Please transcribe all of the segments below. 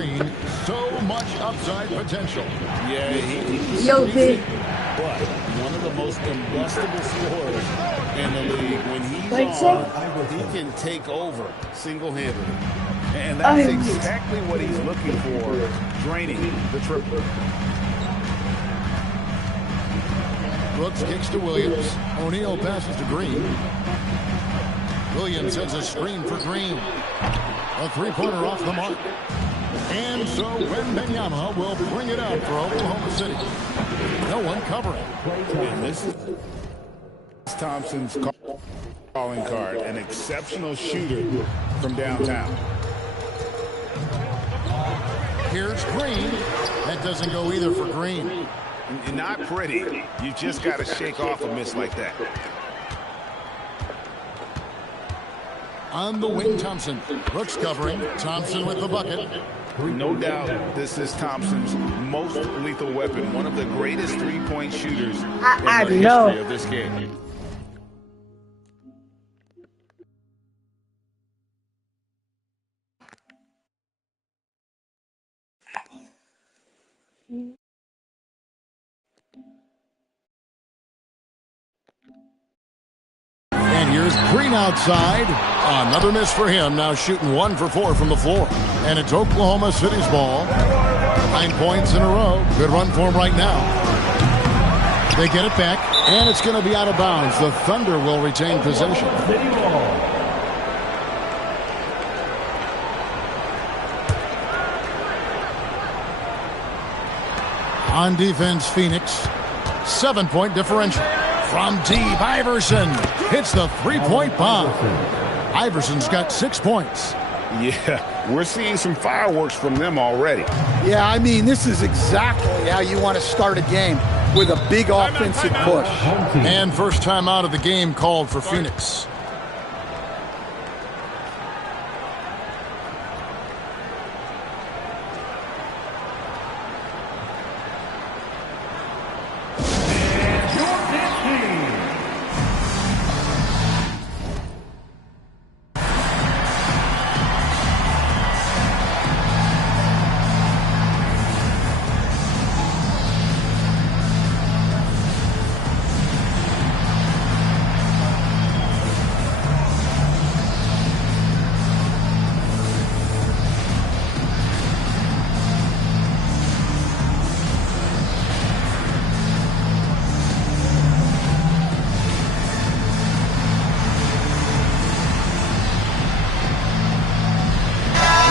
Green. So much upside potential. Yeah, he's Yo, big. but one of the most combustible scorers in the league. When he's What's on, up? he can take over single-handedly. And that's exactly what he's looking for, draining the triple. Brooks kicks to Williams. O'Neal passes to Green. Williams has a screen for Green. A three-pointer off the mark. And so Wembanyama will bring it out for Oklahoma City. No one covering. And this is Thompson's calling card, an exceptional shooter from downtown. Here's Green. That doesn't go either for Green. Not pretty. You just got to shake off a miss like that. On the wing, Thompson. Brooks covering. Thompson with the bucket. No doubt this is Thompson's most lethal weapon. One of the greatest three-point shooters in the history of this game. And here's Green outside. Another miss for him. Now shooting 1 for 4 from the floor. And it's Oklahoma City's ball. 9 points in a row. Good run for him right now. They get it back, and it's going to be out of bounds. The Thunder will retain possession. On defense, Phoenix. 7-point differential. From deep, Iverson hits the three-point bomb. Iverson's got 6 points. Yeah, we're seeing some fireworks from them already. Yeah, I mean, this is exactly how you want to start a game, with a big offensive push. And first time out of the game called for Phoenix.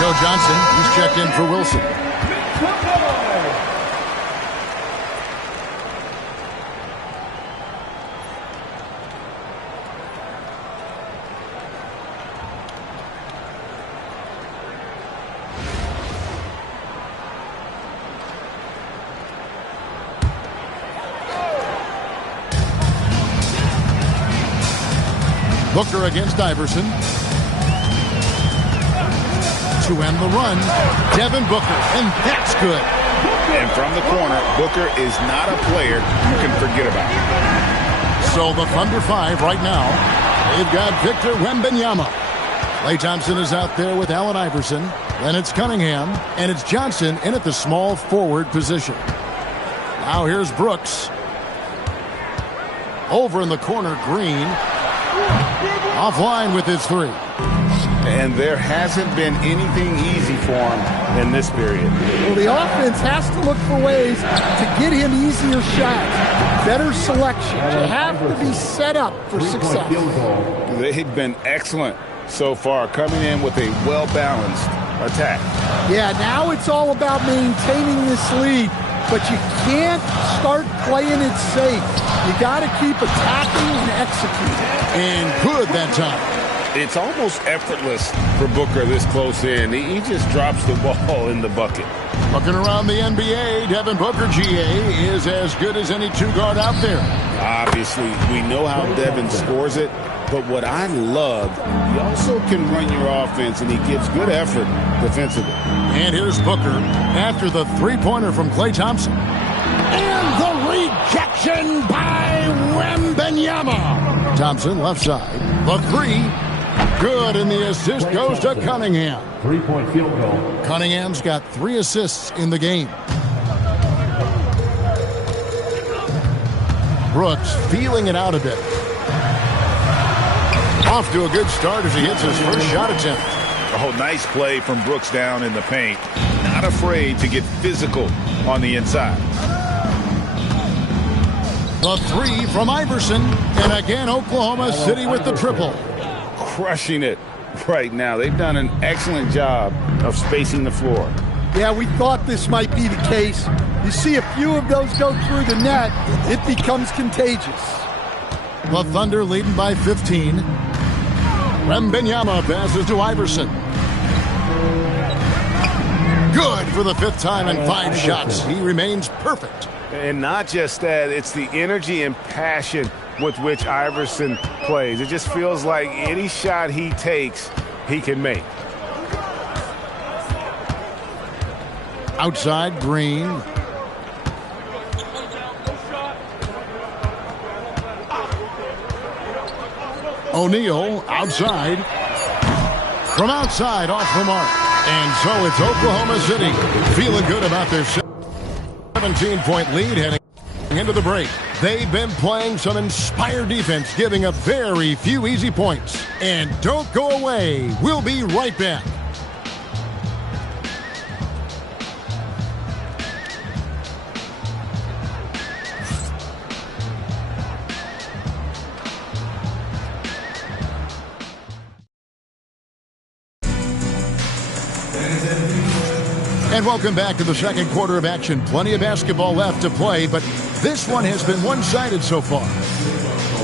Joe Johnson, he's checked in for Wilson. Booker against Iverson. To end the run, Devin Booker, and that's good. And from the corner, Booker is not a player you can forget about. So the Thunder 5 right now. They've got Victor Wembanyama. Klay Thompson is out there with Allen Iverson. Then it's Cunningham, and it's Johnson in at the small forward position. Now here's Brooks. Over in the corner, Green. Offline with his three. And there hasn't been anything easy for him in this period. Well, the offense has to look for ways to get him easier shots, better selection. You have to be set up for success. They've been excellent so far, coming in with a well-balanced attack. Yeah, now it's all about maintaining this lead, but you can't start playing it safe. You got to keep attacking and executing. And good that time. It's almost effortless for Booker this close in. He just drops the ball in the bucket. Looking around the NBA, Devin Booker, GA, is as good as any two-guard out there. Obviously, we know how Devin scores it, but what I love, he also can run your offense, and he gives good effort defensively. And here's Booker after the three-pointer from Klay Thompson. And the rejection by Wembanyama. Thompson left side. The three. Good, and the assist goes to Cunningham. 3-point field goal. Cunningham's got 3 assists in the game. Brooks feeling it out a bit. Off to a good start as he hits his first shot attempt. Oh, nice play from Brooks down in the paint. Not afraid to get physical on the inside. The 3 from Iverson. And again, Oklahoma City with the triple. Crushing it right now. They've done an excellent job of spacing the floor. Yeah, we thought this might be the case. You see a few of those go through the net, it becomes contagious. The Thunder leading by 15. Wembanyama passes to Iverson. Good for the 5th time in 5 shots. He remains perfect. And not just that, it's the energy and passion with which Iverson plays. It just feels like any shot he takes, he can make. Outside, Green. O'Neal outside. From outside, off the mark. And so it's Oklahoma City feeling good about their 17-point lead heading into the break. They've been playing some inspired defense, giving up very few easy points. And don't go away. We'll be right back. And welcome back to the second quarter of action. Plenty of basketball left to play, but this one has been one-sided so far.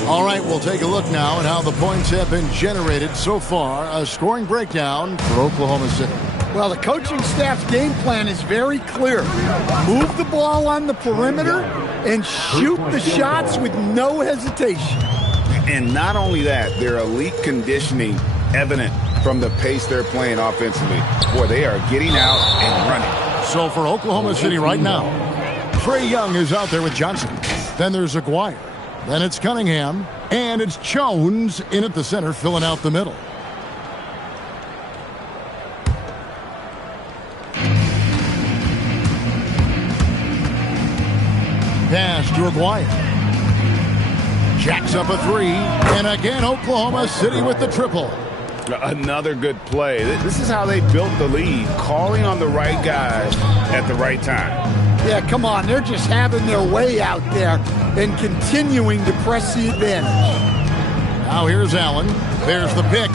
All right, we'll take a look now at how the points have been generated so far. A scoring breakdown for Oklahoma City. Well, the coaching staff's game plan is very clear. Move the ball on the perimeter and shoot the shots with no hesitation. And not only that, their elite conditioning evident from the pace they're playing offensively. Boy, they are getting out and running. So for Oklahoma City right now, Trae Young is out there with Johnson. Then there's Aguirre. Then it's Cunningham. And it's Jones in at the center, filling out the middle. Pass to Aguirre. Jacks up a 3. And again, Oklahoma City with the triple. Another good play. This is how they built the lead, calling on the right guys at the right time. Yeah, come on. They're just having their way out there and continuing to press the advantage. Now here's Allen. There's the pick.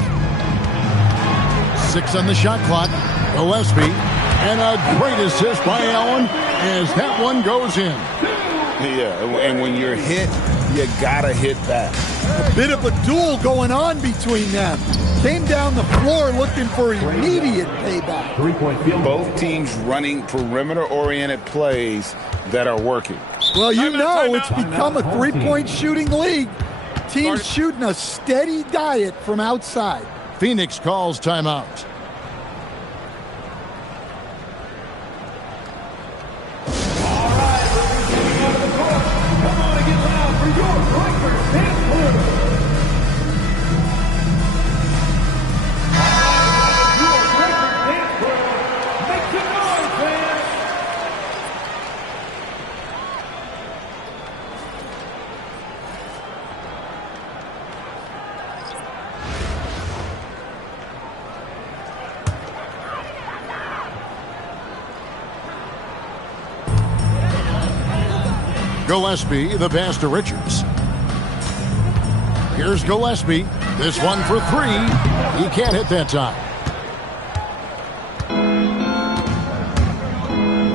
6 on the shot clock. Gillespie. And a great assist by Allen as that one goes in. Yeah, and when you're hit, you gotta hit back. A bit of a duel going on between them. Came down the floor looking for immediate payback. 3-point field goal. Both teams running perimeter-oriented plays that are working. Well, you know it's become a three-point shooting league. Teams shooting a steady diet from outside. Phoenix calls timeout. Gillespie, the pass to Richards. Here's Gillespie. This one for 3. He can't hit that time.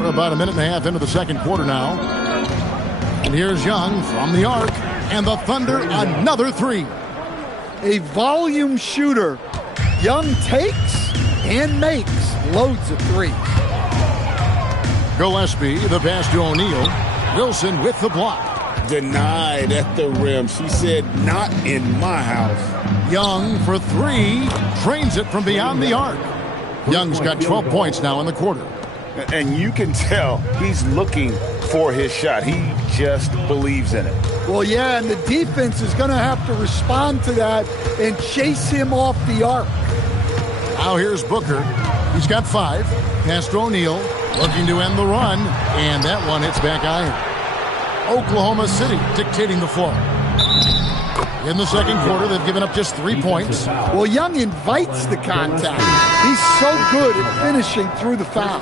We're about a minute and a half into the second quarter now. And here's Young from the arc. And the Thunder, another 3. A volume shooter. Young takes and makes loads of threes. Gillespie, the pass to O'Neal. Wilson with the block. Denied at the rim. She said, not in my house. Young for 3. Trains it from beyond the arc. Young's got 12 points now in the quarter. And you can tell he's looking for his shot. He just believes in it. Well, yeah, and the defense is going to have to respond to that and chase him off the arc. Now here's Booker. He's got 5. Pass to O'Neal, looking to end the run, and that one hits back iron. Oklahoma City dictating the flow. In the second quarter, they've given up just 3 points. Well, Young invites the contact. He's so good at finishing through the foul.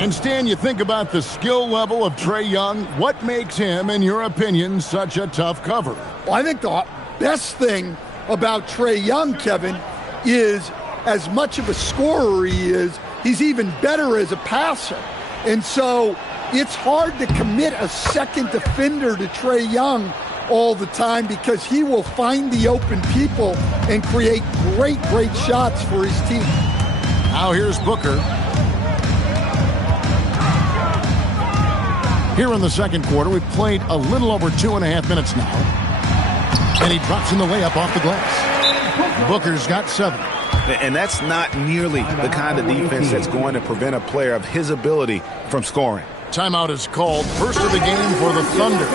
And Stan, you think about the skill level of Trae Young. What makes him, in your opinion, such a tough cover? Well, I think the best thing about Trae Young, Kevin, is as much of a scorer he is, he's even better as a passer. And so it's hard to commit a second defender to Trae Young all the time because he will find the open people and create great shots for his team. Now here's Booker. Here in the second quarter, we've played a little over 2.5 minutes now. And he drops in the layup off the glass. Booker's got 7. And that's not nearly the kind of defense that's going to prevent a player of his ability from scoring. Timeout is called. First of the game for the Thunder.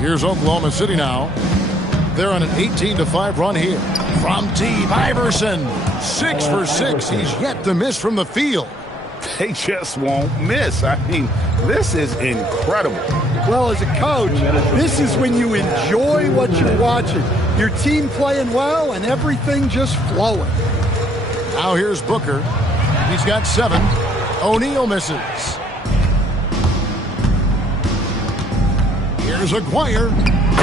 Here's Oklahoma City now. They're on an 18-5 run here. From deep, Iverson. 6 for 6. He's yet to miss from the field. They just won't miss. I mean, this is incredible. Well, as a coach, this is when you enjoy what you're watching. Your team playing well and everything just flowing. Now here's Booker. He's got 7. O'Neal misses. Here's Aguirre.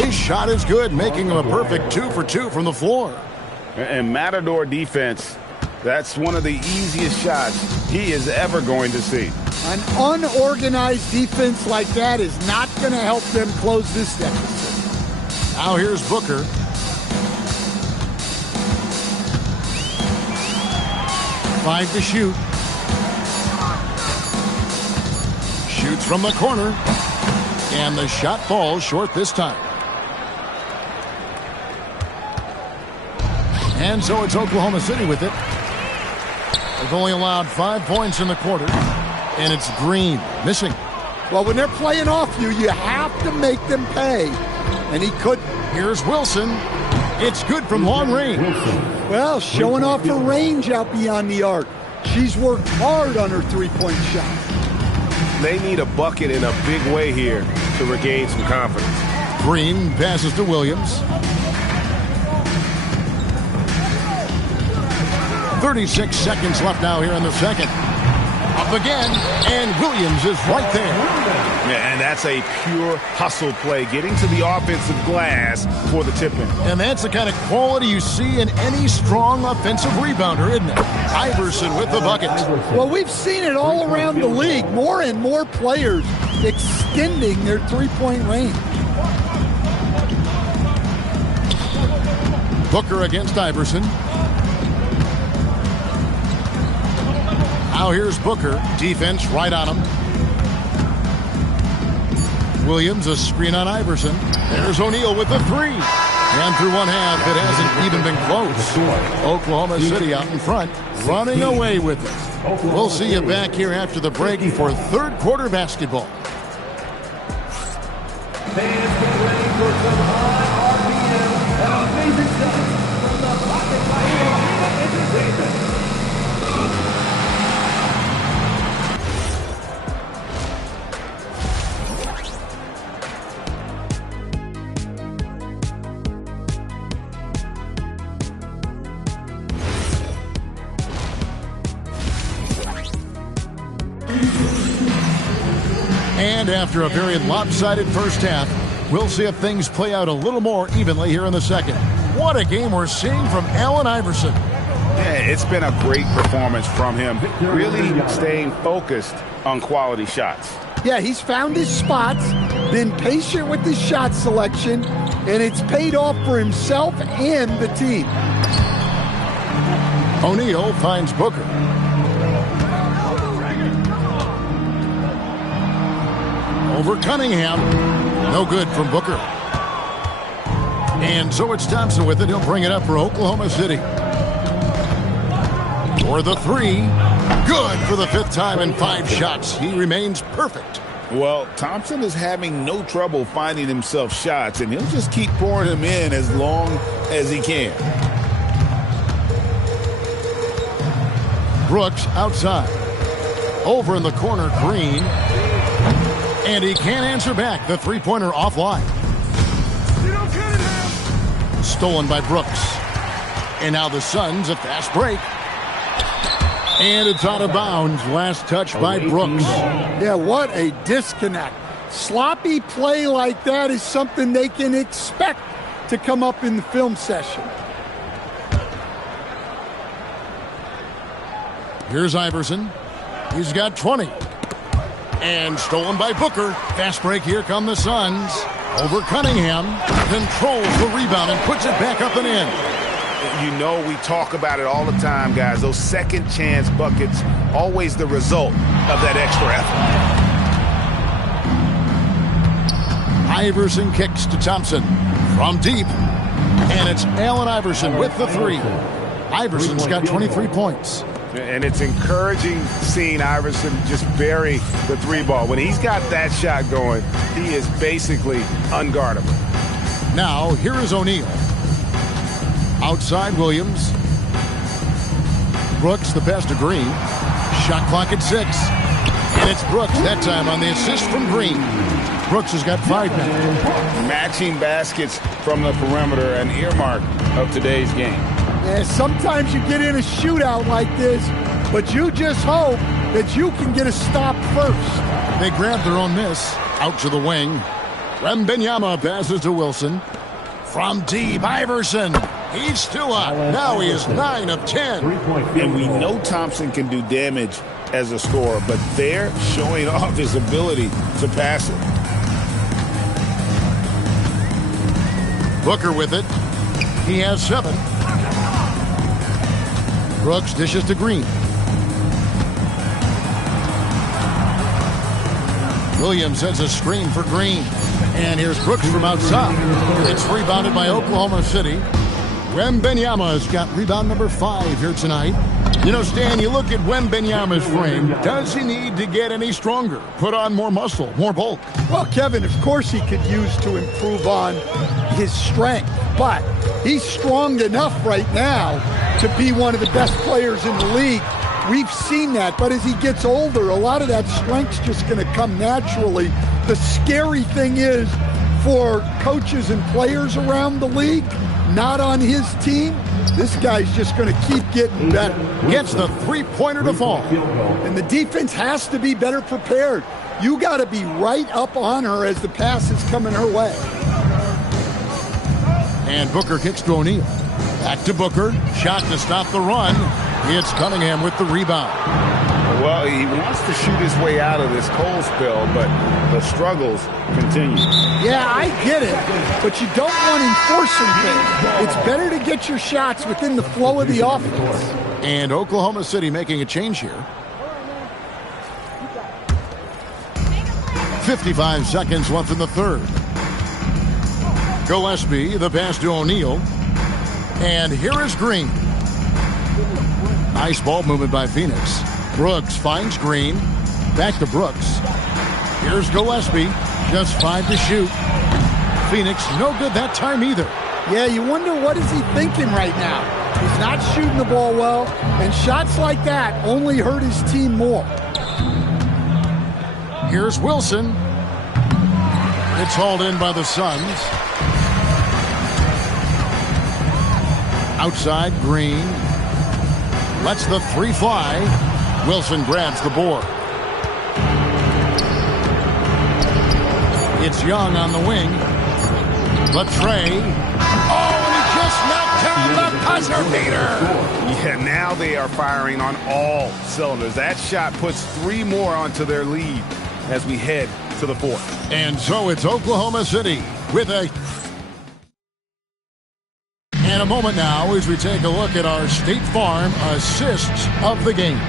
His shot is good, making him a perfect 2 for 2 from the floor. And Matador defense, that's one of the easiest shots he is ever going to see. An unorganized defense like that is not going to help them close this deficit. Now here's Booker. Five to shoot. Shoots from the corner. And the shot falls short this time. And so it's Oklahoma City with it. They've only allowed 5 points in the quarter. And it's Green missing. Well, when they're playing off you, you have to make them pay. And he couldn't. Here's Wilson. It's good from long range. Well, showing off her range out beyond the arc. She's worked hard on her three-point shot. They need a bucket in a big way here to regain some confidence. Green passes to Williams. 36 seconds left now here in the second. Up again, and Williams is right there. Yeah, and that's a pure hustle play, getting to the offensive glass for the tip-in. And that's the kind of quality you see in any strong offensive rebounder, isn't it? Iverson with the bucket. Well, we've seen it all around the league. More and more players extending their three-point range. Booker against Iverson. Now here's Booker. Defense right on him. Williams, a screen on Iverson. There's O'Neal with the 3. And through one half, it hasn't even been close. Oklahoma City out in front, running away with it. We'll see you back here after the break for third quarter basketball. Fans get ready for some high RPM and amazing stuff from the Pocket Fire Arena Entertainment. And after a very lopsided first half, we'll see if things play out a little more evenly here in the second. What a game we're seeing from Allen Iverson. Yeah, it's been a great performance from him, really staying focused on quality shots. Yeah, he's found his spots, been patient with his shot selection, and it's paid off for himself and the team. O'Neal finds Booker. Over Cunningham. No good from Booker. And so it's Thompson with it. He'll bring it up for Oklahoma City. For the three. Good for the fifth time in 5 shots. He remains perfect. Well, Thompson is having no trouble finding himself shots, and he'll just keep pouring them in as long as he can. Brooks outside. Over in the corner, Green. And he can't answer back. The three-pointer offline. Stolen by Brooks. And now the Suns, a fast break. And it's out of bounds. Last touch by Brooks. Yeah, what a disconnect. Sloppy play like that is something they can expect to come up in the film session. Here's Iverson. He's got 20. And stolen by Booker. Fast break. Here come the Suns. Over Cunningham. Controls the rebound and puts it back up and in. You know, we talk about it all the time, guys. Those second chance buckets, always the result of that extra effort. Iverson kicks to Thompson from deep. And it's Allen Iverson with the three. Iverson's got 23 points. And it's encouraging seeing Iverson just bury the three ball. When he's got that shot going, he is basically unguardable. Now, here is O'Neal. Outside Williams. Brooks, the pass to Green. Shot clock at 6. And it's Brooks that time on the assist from Green. Brooks has got 5 now. Matching baskets from the perimeter, an earmark of today's game. Yeah, sometimes you get in a shootout like this, but you just hope that you can get a stop first. They grab their own miss. Out to the wing. Wembanyama passes to Wilson. From deep, Iverson. He's still up. Now he is 9 of 10. And we know Thompson can do damage as a scorer, but they're showing off his ability to pass it. Booker with it. He has 7. Brooks dishes to Green. Williams sends a screen for Green. And here's Brooks from outside. It's rebounded by Oklahoma City. Wembanyama's got rebound number 5 here tonight. You know, Stan, you look at Wembanyama's frame. Does he need to get any stronger? Put on more muscle, more bulk? Well, Kevin, of course he could use to improve on his strength. But he's strong enough right now to be one of the best players in the league. We've seen that. But as he gets older, a lot of that strength's just going to come naturally. The scary thing is for coaches and players around the league, not on his team, this guy's just going to keep getting better. Gets the three-pointer to fall. And the defense has to be better prepared. You got to be right up on her as the pass is coming her way. And Booker kicks to O'Neal. Back to Booker. Shot to stop the run. It's Cunningham with the rebound. Well, he wants to shoot his way out of this cold spell, but the struggles continue. Yeah, I get it, but you don't want enforcing things. It's better to get your shots within the flow of the offense. And Oklahoma City making a change here. 55 seconds left in the third. Gillespie, the pass to O'Neal. And here is Green. Nice ball movement by Phoenix. Brooks finds Green. Back to Brooks. Here's Gillespie. Just 5 to shoot. Phoenix, no good that time either. Yeah, you wonder what is he thinking right now. He's not shooting the ball well, and shots like that only hurt his team more. Here's Wilson. It's hauled in by the Suns. Outside, Green. Lets the 3 fly. Wilson grabs the board. It's Young on the wing. Latrey. Oh, and he just knocked down the buzzer beater. Yeah, now they are firing on all cylinders. That shot puts 3 more onto their lead as we head to the 4th. And so it's Oklahoma City with a... And a moment now as we take a look at our State Farm assists of the game.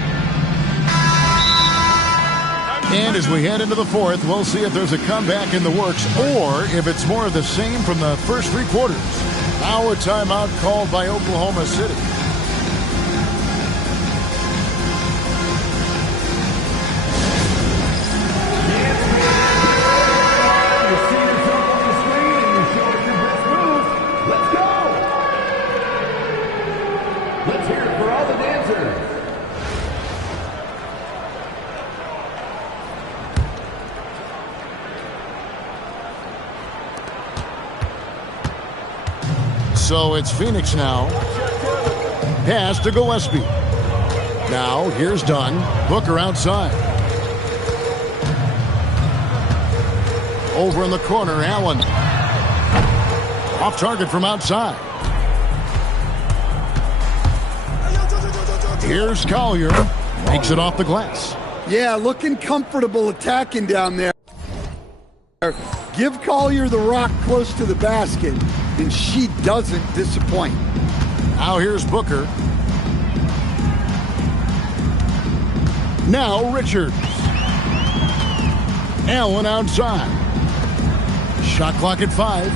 And as we head into the fourth, we'll see if there's a comeback in the works or if it's more of the same from the first three quarters. Now a timeout called by Oklahoma City. So it's Phoenix now. Pass to Gillespie. Now here's Dunn. Booker outside. Over in the corner, Allen. Off target from outside. Here's Collier. Makes it off the glass. Yeah, looking comfortable attacking down there. Give Collier the rock close to the basket, and she doesn't disappoint. Now here's Booker. Now Richards. Allen outside. Shot clock at 5.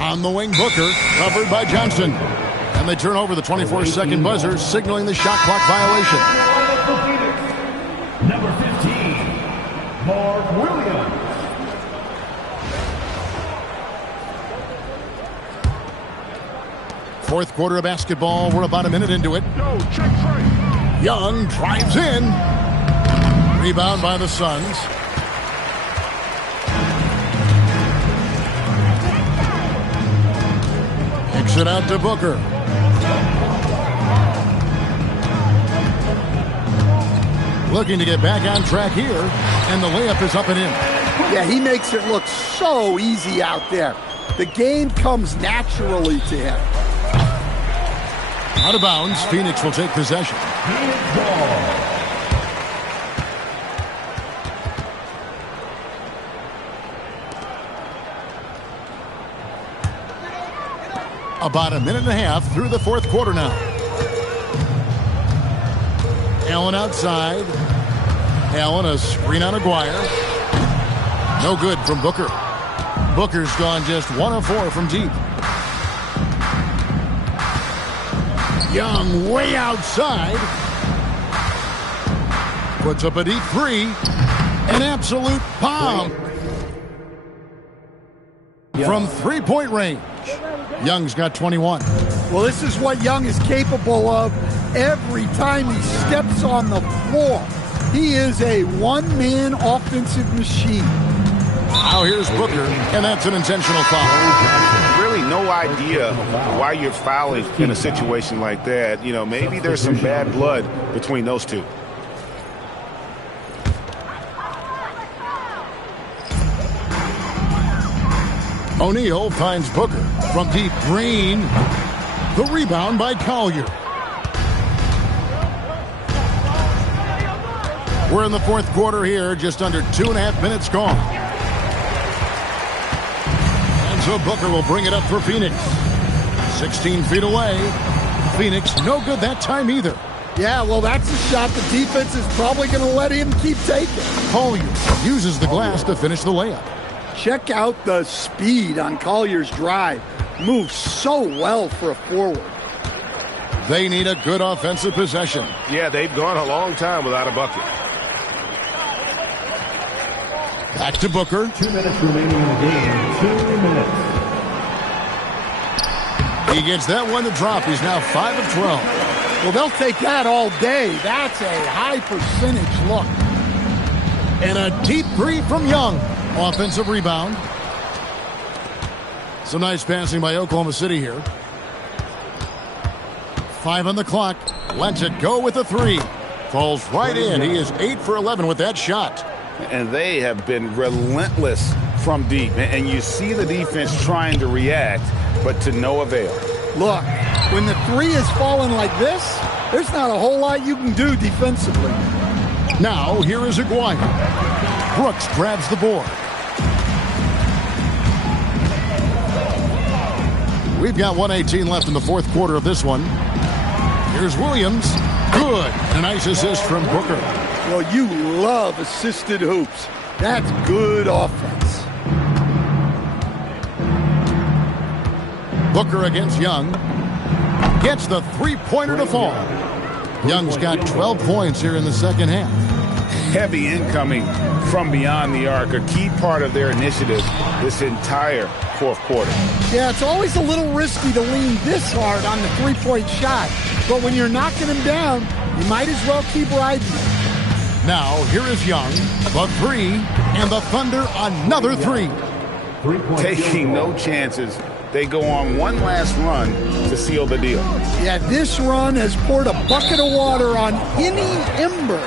On the wing, Booker, covered by Johnson. And they turn over the 24-second buzzer, signaling the shot clock violation. Number 15, Mark Williams. Fourth quarter of basketball. We're about a minute into it. Young drives in. Rebound by the Suns. Kicks it out to Booker. Looking to get back on track here, and the layup is up and in. Yeah, he makes it look so easy out there. The game comes naturally to him. Out of bounds, Phoenix will take possession. About a minute and a half through the fourth quarter now. Allen outside. Allen, a screen on Aguirre. No good from Booker. Booker's gone just 1 of 4 from deep. Young way outside. Puts up a deep 3. An absolute bomb. From three-point range. Young's got 21. Well, this is what Young is capable of every time he steps on the floor. He is a one-man offensive machine. Now here's Booker, and that's an intentional foul. Really no idea why you're fouling in a situation like that. You know, maybe there's some bad blood between those two. O'Neal finds Booker from deep. Green. The rebound by Collier. We're in the fourth quarter here, just under 2.5 minutes gone. And so Booker will bring it up for Phoenix. 16 feet away. Phoenix no good that time either. Yeah, well, that's a shot the defense is probably going to let him keep taking. Collier uses the glass to finish the layup. Check out the speed on Collier's drive. Moves so well for a forward. They need a good offensive possession. Yeah, they've gone a long time without a bucket. Back to Booker. 2 minutes remaining in the game. 2 minutes. He gets that one to drop. He's now 5 of 12. Well, they'll take that all day. That's a high percentage look. And a deep 3 from Young. Offensive rebound. Some nice passing by Oklahoma City here. 5 on the clock. Lets it go with a 3. Falls right in. He is 8 for 11 with that shot. And they have been relentless from deep. And you see the defense trying to react, but to no avail. Look, when the 3 is falling like this, there's not a whole lot you can do defensively. Now, here is Aguirre. Brooks grabs the board. We've got 1:18 left in the fourth quarter of this one. Here's Williams. Good. A nice assist from Booker. Well, you love assisted hoops. That's good offense. Booker against Young. Gets the three-pointer to fall. Young's got 12 points here in the second half. Heavy incoming from beyond the arc, a key part of their initiative this entire fourth quarter. Yeah, it's always a little risky to lean this hard on the three-point shot. But when you're knocking him down, you might as well keep riding him. Now, here is Young, the three, and the Thunder another three. Taking no chances. They go on one last run to seal the deal. Yeah, this run has poured a bucket of water on any ember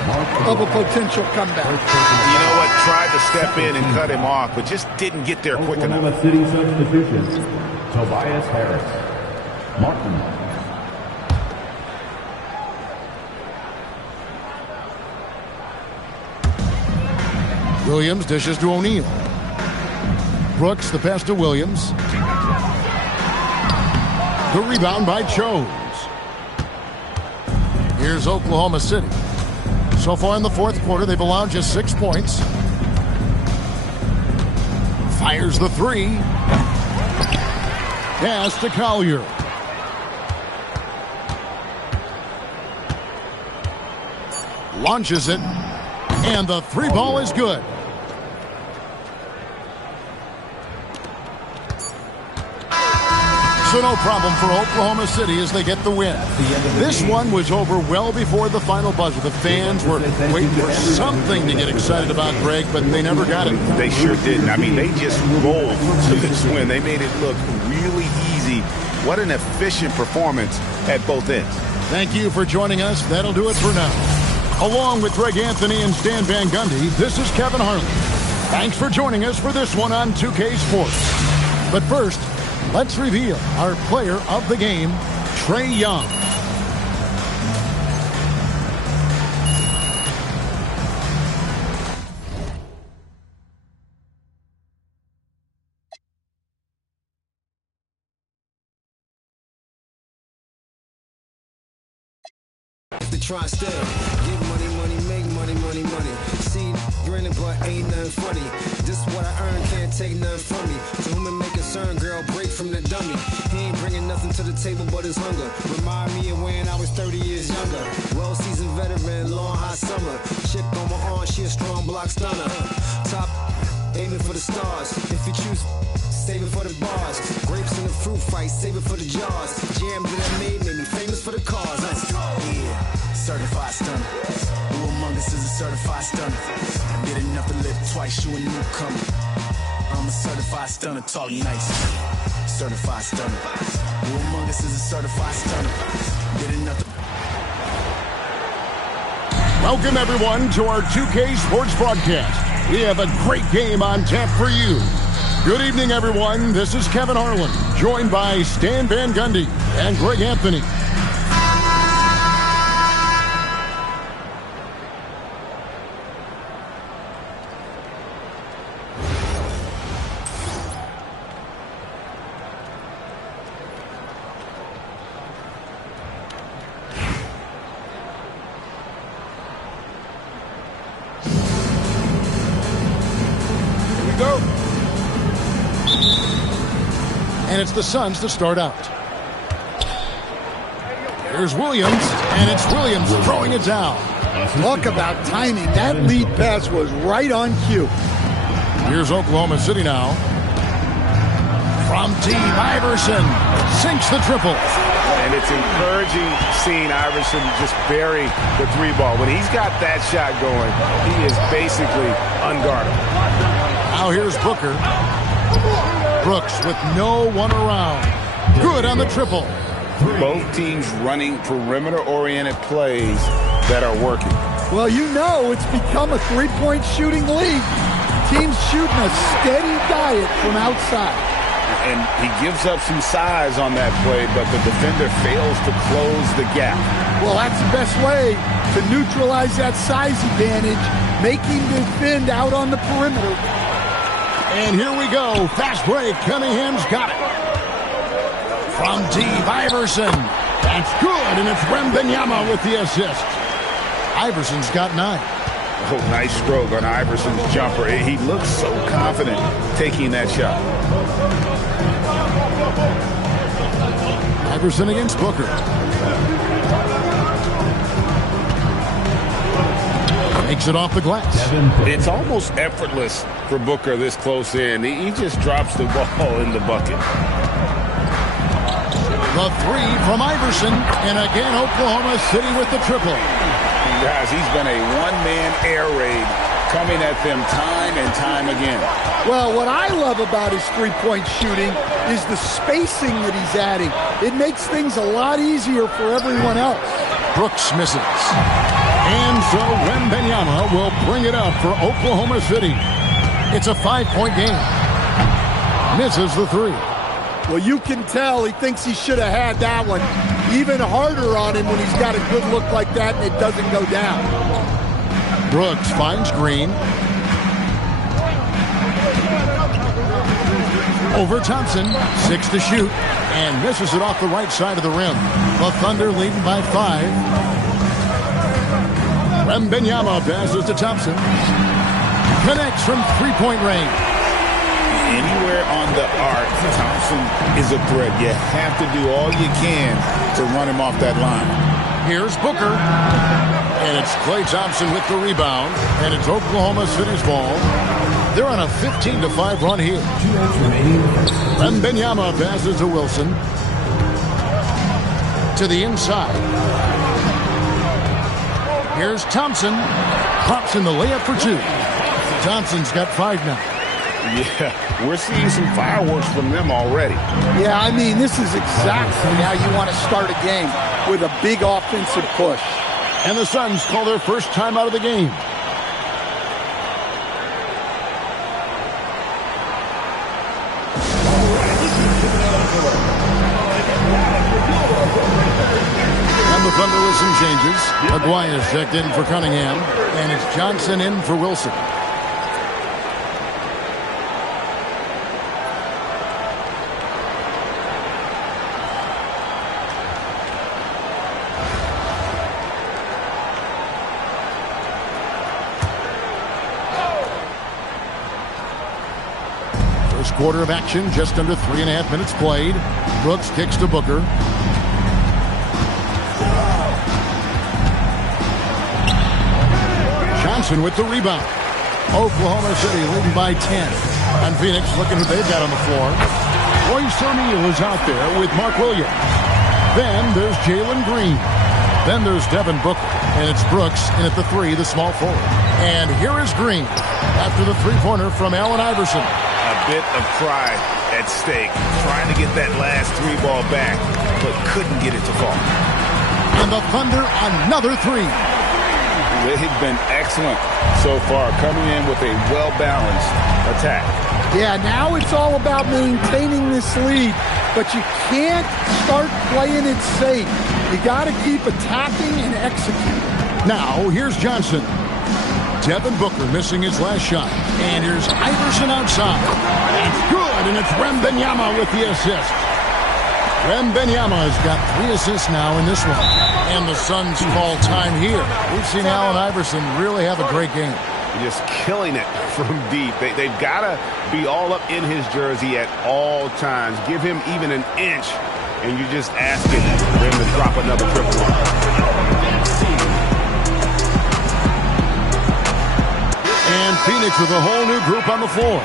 of a potential comeback. You know what? Tried to step in and cut him off, but just didn't get there quick enough. Oklahoma City substitution. Tobias Harris. Martin. Williams dishes to O'Neal. Brooks the pass to Williams. The rebound by Chose. Here's Oklahoma City. So far in the fourth quarter, they've allowed just 6 points. Fires the three. Pass to Collier. Launches it. And the three ball is good. So no problem for Oklahoma City as they get the win. This one was over well before the final buzzer. The fans were waiting for something to get excited about, Greg, but they never got it. They sure didn't. I mean, they just rolled to this win. They made it look really easy. What an efficient performance at both ends. Thank you for joining us. That'll do it for now. Along with Greg Anthony and Stan Van Gundy, this is Kevin Harlan. Thanks for joining us for this one on 2K Sports. But first, let's reveal our player of the game, Trae Young. Try still, get money, money, make money, money, money. See, grinning, but ain't nothing funny. This what I earn, can't take nothing from me. To whom it may concern, girl, break from the dummy. He ain't bringing nothing to the table but his hunger. Remind me of when I was 30 years younger. Well-seasoned veteran, long hot summer. Chip on my arm, she a strong block stunner. Top, aiming for the stars. If you choose, save it for the bars. Grapes in the fruit fight, save it for the jars. Jam that I made me famous for the cars. Let's go. Yeah. Certified stunner. Who among us is a certified stunner? Did enough to live twice, you a newcomer. I'm a certified stunner, talk nice. Certified stunner. Who among us is a certified stunner? Did enough to... Welcome, everyone, to our 2K Sports broadcast. We have a great game on tap for you. Good evening, everyone. This is Kevin Harlan, joined by Stan Van Gundy and Greg Anthony. And it's the Suns to start out. Here's Williams, and it's Williams throwing it down. Talk about timing. That lead pass was right on cue. Here's Oklahoma City now. From Team Iverson, sinks the triple. And it's encouraging seeing Iverson just bury the three ball. When he's got that shot going, he is basically unguardable. Now here's Booker. Brooks with no one around. Good on the triple. Both teams running perimeter-oriented plays that are working. Well, you know it's become a three-point shooting league. Teams shooting a steady diet from outside. And he gives up some size on that play, but the defender fails to close the gap. Well, that's the best way to neutralize that size advantage, make him defend out on the perimeter. And here we go. Fast break. Cunningham's got it. From Team Iverson. That's good, and it's Wembanyama with the assist. Iverson's got 9. Oh, nice stroke on Iverson's jumper. He looks so confident taking that shot. Iverson against Booker. Makes it off the glass. It's almost effortless for Booker this close in. He just drops the ball in the bucket. The 3 from Iverson, and again Oklahoma City with the triple. Guys, he's been a one-man air raid coming at them time and time again. Well, what I love about his three-point shooting is the spacing that he's adding. It makes things a lot easier for everyone else. Brooks misses. And so Wembanyama will bring it up for Oklahoma City. It's a 5-point game. Misses the 3. Well, you can tell he thinks he should have had that one. Even harder on him when he's got a good look like that and it doesn't go down. Brooks finds Green. Over Thompson, 6 to shoot, and misses it off the right side of the rim. The Thunder leading by 5. Wembanyama passes to Thompson. Connects from 3-point range. Anywhere on the arc, Thompson is a threat. You have to do all you can to run him off that line. Here's Booker. And it's Klay Thompson with the rebound. And it's Oklahoma City's ball. They're on a 15-5 run here. Wembanyama passes to Wilson. To the inside. Here's Thompson. Pops in the layup for 2. Thompson's got 5 now. Yeah, we're seeing some fireworks from them already. Yeah, I mean, this is exactly how you want to start a game, with a big offensive push. And the Suns call their first time out of the game. And the Thunder with some changes. Aguirre's checked in for Cunningham, and it's Johnson in for Wilson. First quarter of action, just under 3.5 minutes played. Brooks kicks to Booker. Johnson with the rebound. Oklahoma City leading by 10. And Phoenix looking who they've got on the floor. Royce O'Neal is out there with Mark Williams. Then there's Jalen Green. Then there's Devin Booker. And it's Brooks in at the 3, the small forward. And here is Green after the three-pointer from Allen Iverson. A bit of pride at stake, trying to get that last 3 ball back, but couldn't get it to fall. And the Thunder, another 3. They've been excellent so far, coming in with a well-balanced attack. Yeah, now it's all about maintaining this lead, but you can't start playing it safe. You got to keep attacking and executing. Now, here's Johnson. Devin Booker missing his last shot. And here's Iverson outside. That's good, and it's Wembanyama with the assist. Wembanyama has got 3 assists now in this one. And the Suns call time here. We've seen Allen Iverson really have a great game. Just killing it from deep. They've got to be all up in his jersey at all times. Give him even an inch, and you're just asking for him to drop another triple. And Phoenix with a whole new group on the floor.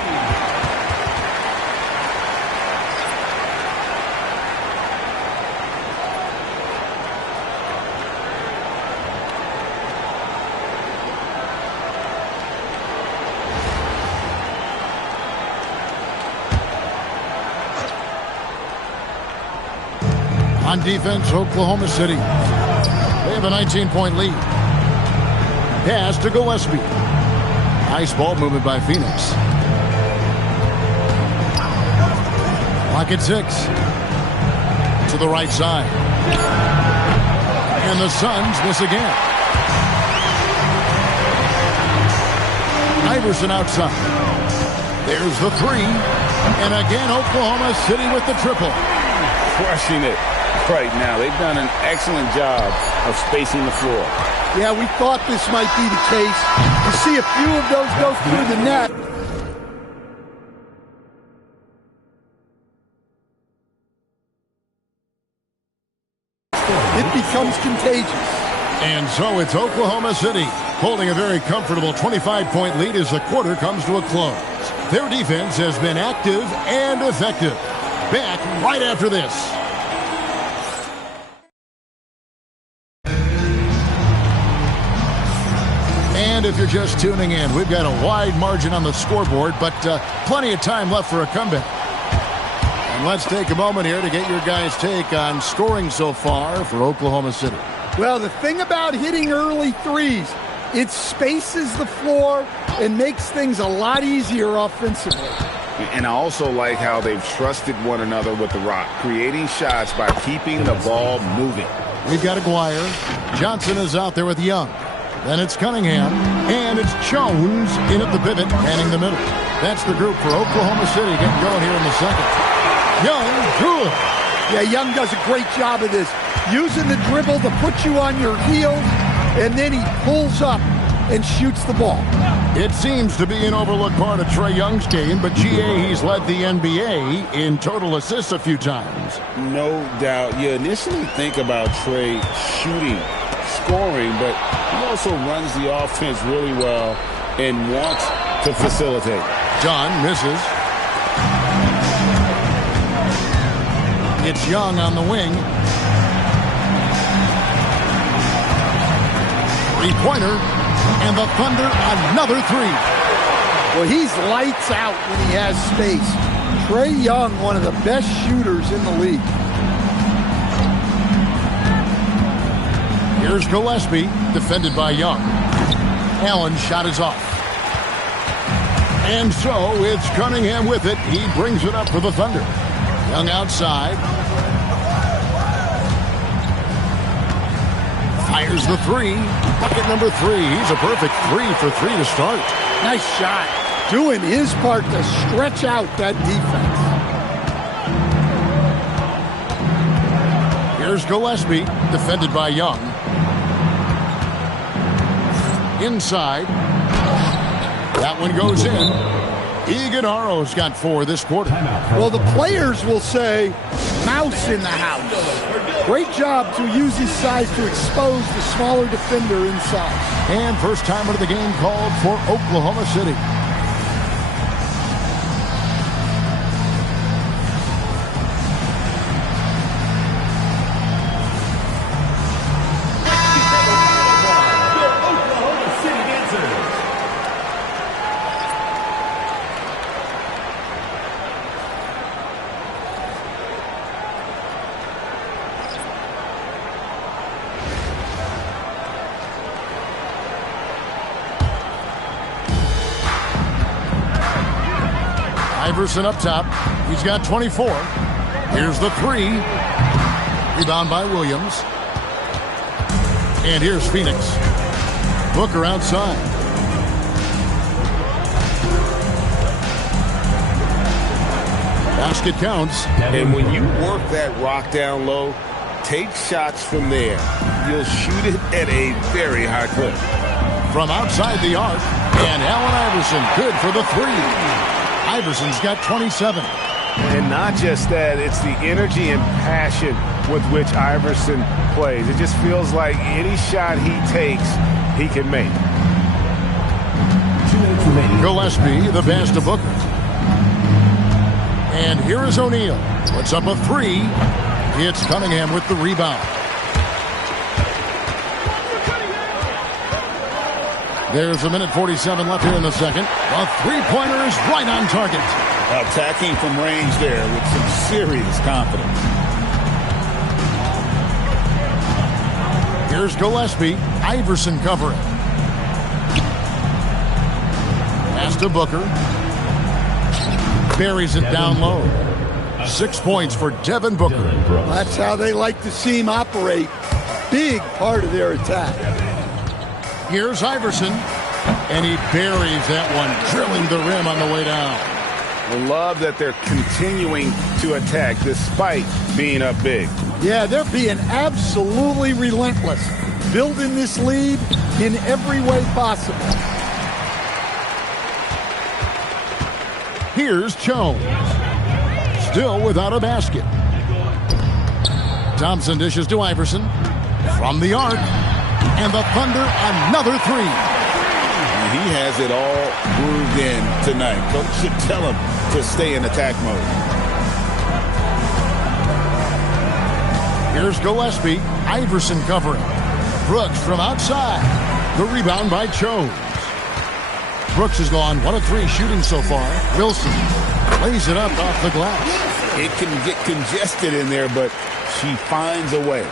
On defense, Oklahoma City. They have a 19-point lead. Pass to Gillespie. Nice ball movement by Phoenix. Clock at 6. To the right side. And the Suns miss again. Iverson outside. There's the 3. And again, Oklahoma City with the triple. Crushing it right now. They've done an excellent job of spacing the floor. Yeah, we thought this might be the case. You see a few of those go through the net. It becomes contagious. And so it's Oklahoma City holding a very comfortable 25-point lead as the quarter comes to a close. Their defense has been active and effective. Back right after this. And if you're just tuning in, we've got a wide margin on the scoreboard, but plenty of time left for a comeback. And let's take a moment here to get your guys' take on scoring so far for Oklahoma City. Well, the thing about hitting early threes, it spaces the floor and makes things a lot easier offensively. And I also like how they've trusted one another with the rock, creating shots by keeping the ball moving. We've got Aguirre. Johnson is out there with Young. Then it's Cunningham. And it's Jones in at the pivot, manning the middle. That's the group for Oklahoma City getting going here in the second. Young, good. Yeah, Young does a great job of this. Using the dribble to put you on your heels, and then he pulls up and shoots the ball. It seems to be an overlooked part of Trae Young's game, but GA, he's led the NBA in total assists a few times. No doubt. You initially think about Trae shooting, scoring, but he also runs the offense really well and wants to facilitate. John misses. It's Young on the wing. Three-pointer, and the Thunder another three. Well, he's lights out when he has space. Trae Young, one of the best shooters in the league. Here's Gillespie, defended by Young. Allen's shot is off. And so it's Cunningham with it. He brings it up for the Thunder. Young outside. Fires the three. Bucket number 3. He's a perfect 3 for 3 to start. Nice shot. Doing his part to stretch out that defense. Here's Gillespie, defended by Young. Inside. That one goes in. Iguodala's got 4 this quarter. Well, the players will say, mouse in the house. Great job to use his size to expose the smaller defender inside. And first timer of the game called for Oklahoma City. Iverson up top. He's got 24. Here's the 3. Rebound by Williams. And here's Phoenix. Booker outside. Basket counts. And when you work that rock down low, take shots from there. You'll shoot it at a very high clip. From outside the arc. And Allen Iverson good for the 3. Iverson's got 27. And not just that, it's the energy and passion with which Iverson plays. It just feels like any shot he takes, he can make. Gillespie, the pass to Booker. And here is O'Neal. Puts up a 3. It's Cunningham with the rebound. There's a minute 47 left here in the second. A three-pointer is right on target. Attacking from range there with some serious confidence. Here's Gillespie. Iverson covering. Pass to Booker. Buries it down low. 6 points for Devin Booker. That's how they like to see him operate. Big part of their attack. Here's Iverson, and he buries that one, drilling the rim on the way down. Love that they're continuing to attack despite being up big. Yeah, they're being absolutely relentless, building this lead in every way possible. Here's Jones. Still without a basket. Thompson dishes to Iverson. From the arc. And the Thunder, another three. And he has it all grooved in tonight. Coach should tell him to stay in attack mode. Here's Gillespie. Iverson covering. Brooks from outside. The rebound by Jones. Brooks has gone 1 of 3 shooting so far. Wilson lays it up off the glass. It can get congested in there, but she finds a way.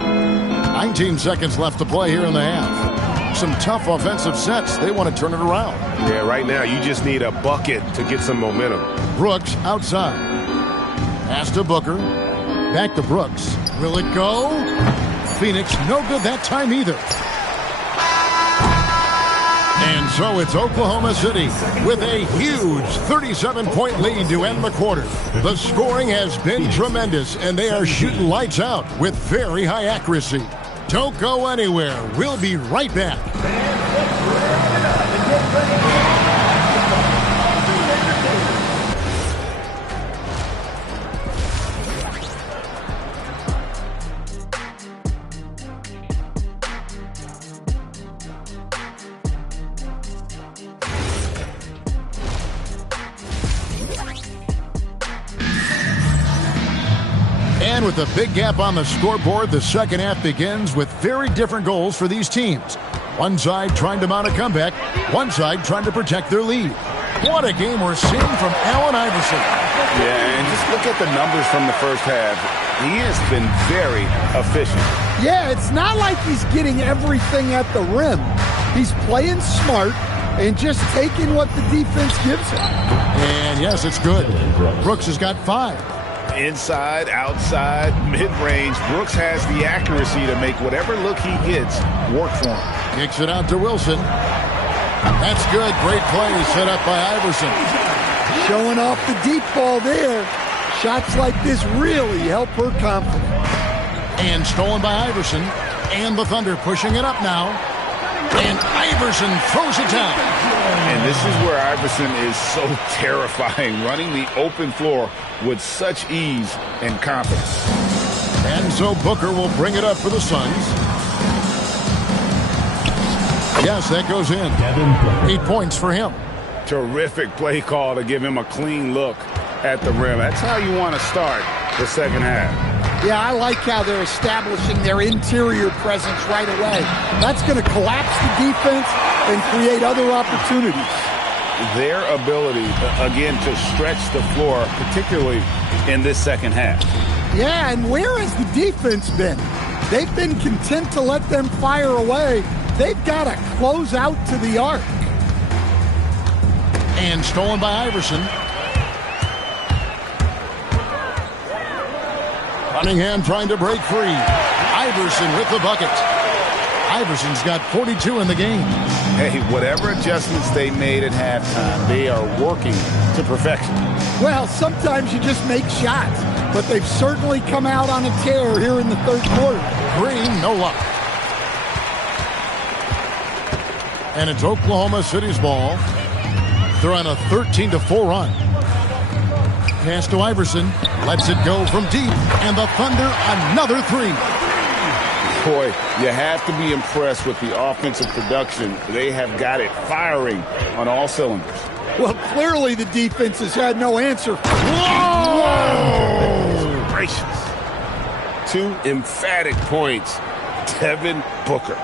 19 seconds left to play here in the half. Some tough offensive sets. They want to turn it around. Yeah, right now you just need a bucket to get some momentum. Brooks outside. Pass to Booker. Back to Brooks. Will it go? Phoenix no good that time either. And so it's Oklahoma City with a huge 37-point lead to end the quarter. The scoring has been tremendous, and they are shooting lights out with very high accuracy. Don't go anywhere. We'll be right back. And with a big gap on the scoreboard, the second half begins with very different goals for these teams. One side trying to mount a comeback, one side trying to protect their lead. What a game we're seeing from Allen Iverson. Yeah, and just look at the numbers from the first half. He has been very efficient. Yeah, it's not like he's getting everything at the rim. He's playing smart and just taking what the defense gives him. And yes, it's good. Brooks has got 5. Inside, outside, mid-range, Brooks has the accuracy to make whatever look he gets work for him. Kicks it out to Wilson. That's good. Great play set up by Iverson. Showing off the deep ball there. Shots like this really help her confidence. And stolen by Iverson. And the Thunder pushing it up now. And Iverson throws it down. And this is where Iverson is so terrifying, running the open floor with such ease and confidence. And so Booker will bring it up for the Suns. Yes, that goes in. 8 points for him. Terrific play call to give him a clean look at the rim. That's how you want to start the second half. Yeah, I like how they're establishing their interior presence right away. That's going to collapse the defense and create other opportunities. Their ability, again, to stretch the floor, particularly in this second half. Yeah, and where has the defense been? They've been content to let them fire away. They've got to close out to the arc. And stolen by Iverson. Cunningham trying to break free. Iverson with the bucket. Iverson's got 42 in the game. Hey, whatever adjustments they made at halftime, they are working to perfection. Well, sometimes you just make shots, but they've certainly come out on a tear here in the third quarter. Green, no luck. And it's Oklahoma City's ball. They're on a 13-4 run. Pass to Iverson. Lets it go from deep. And the Thunder, another three. Boy, you have to be impressed with the offensive production. They have got it firing on all cylinders. Well, clearly the defense has had no answer. Whoa! Gracious. 2 emphatic points. Devin Booker.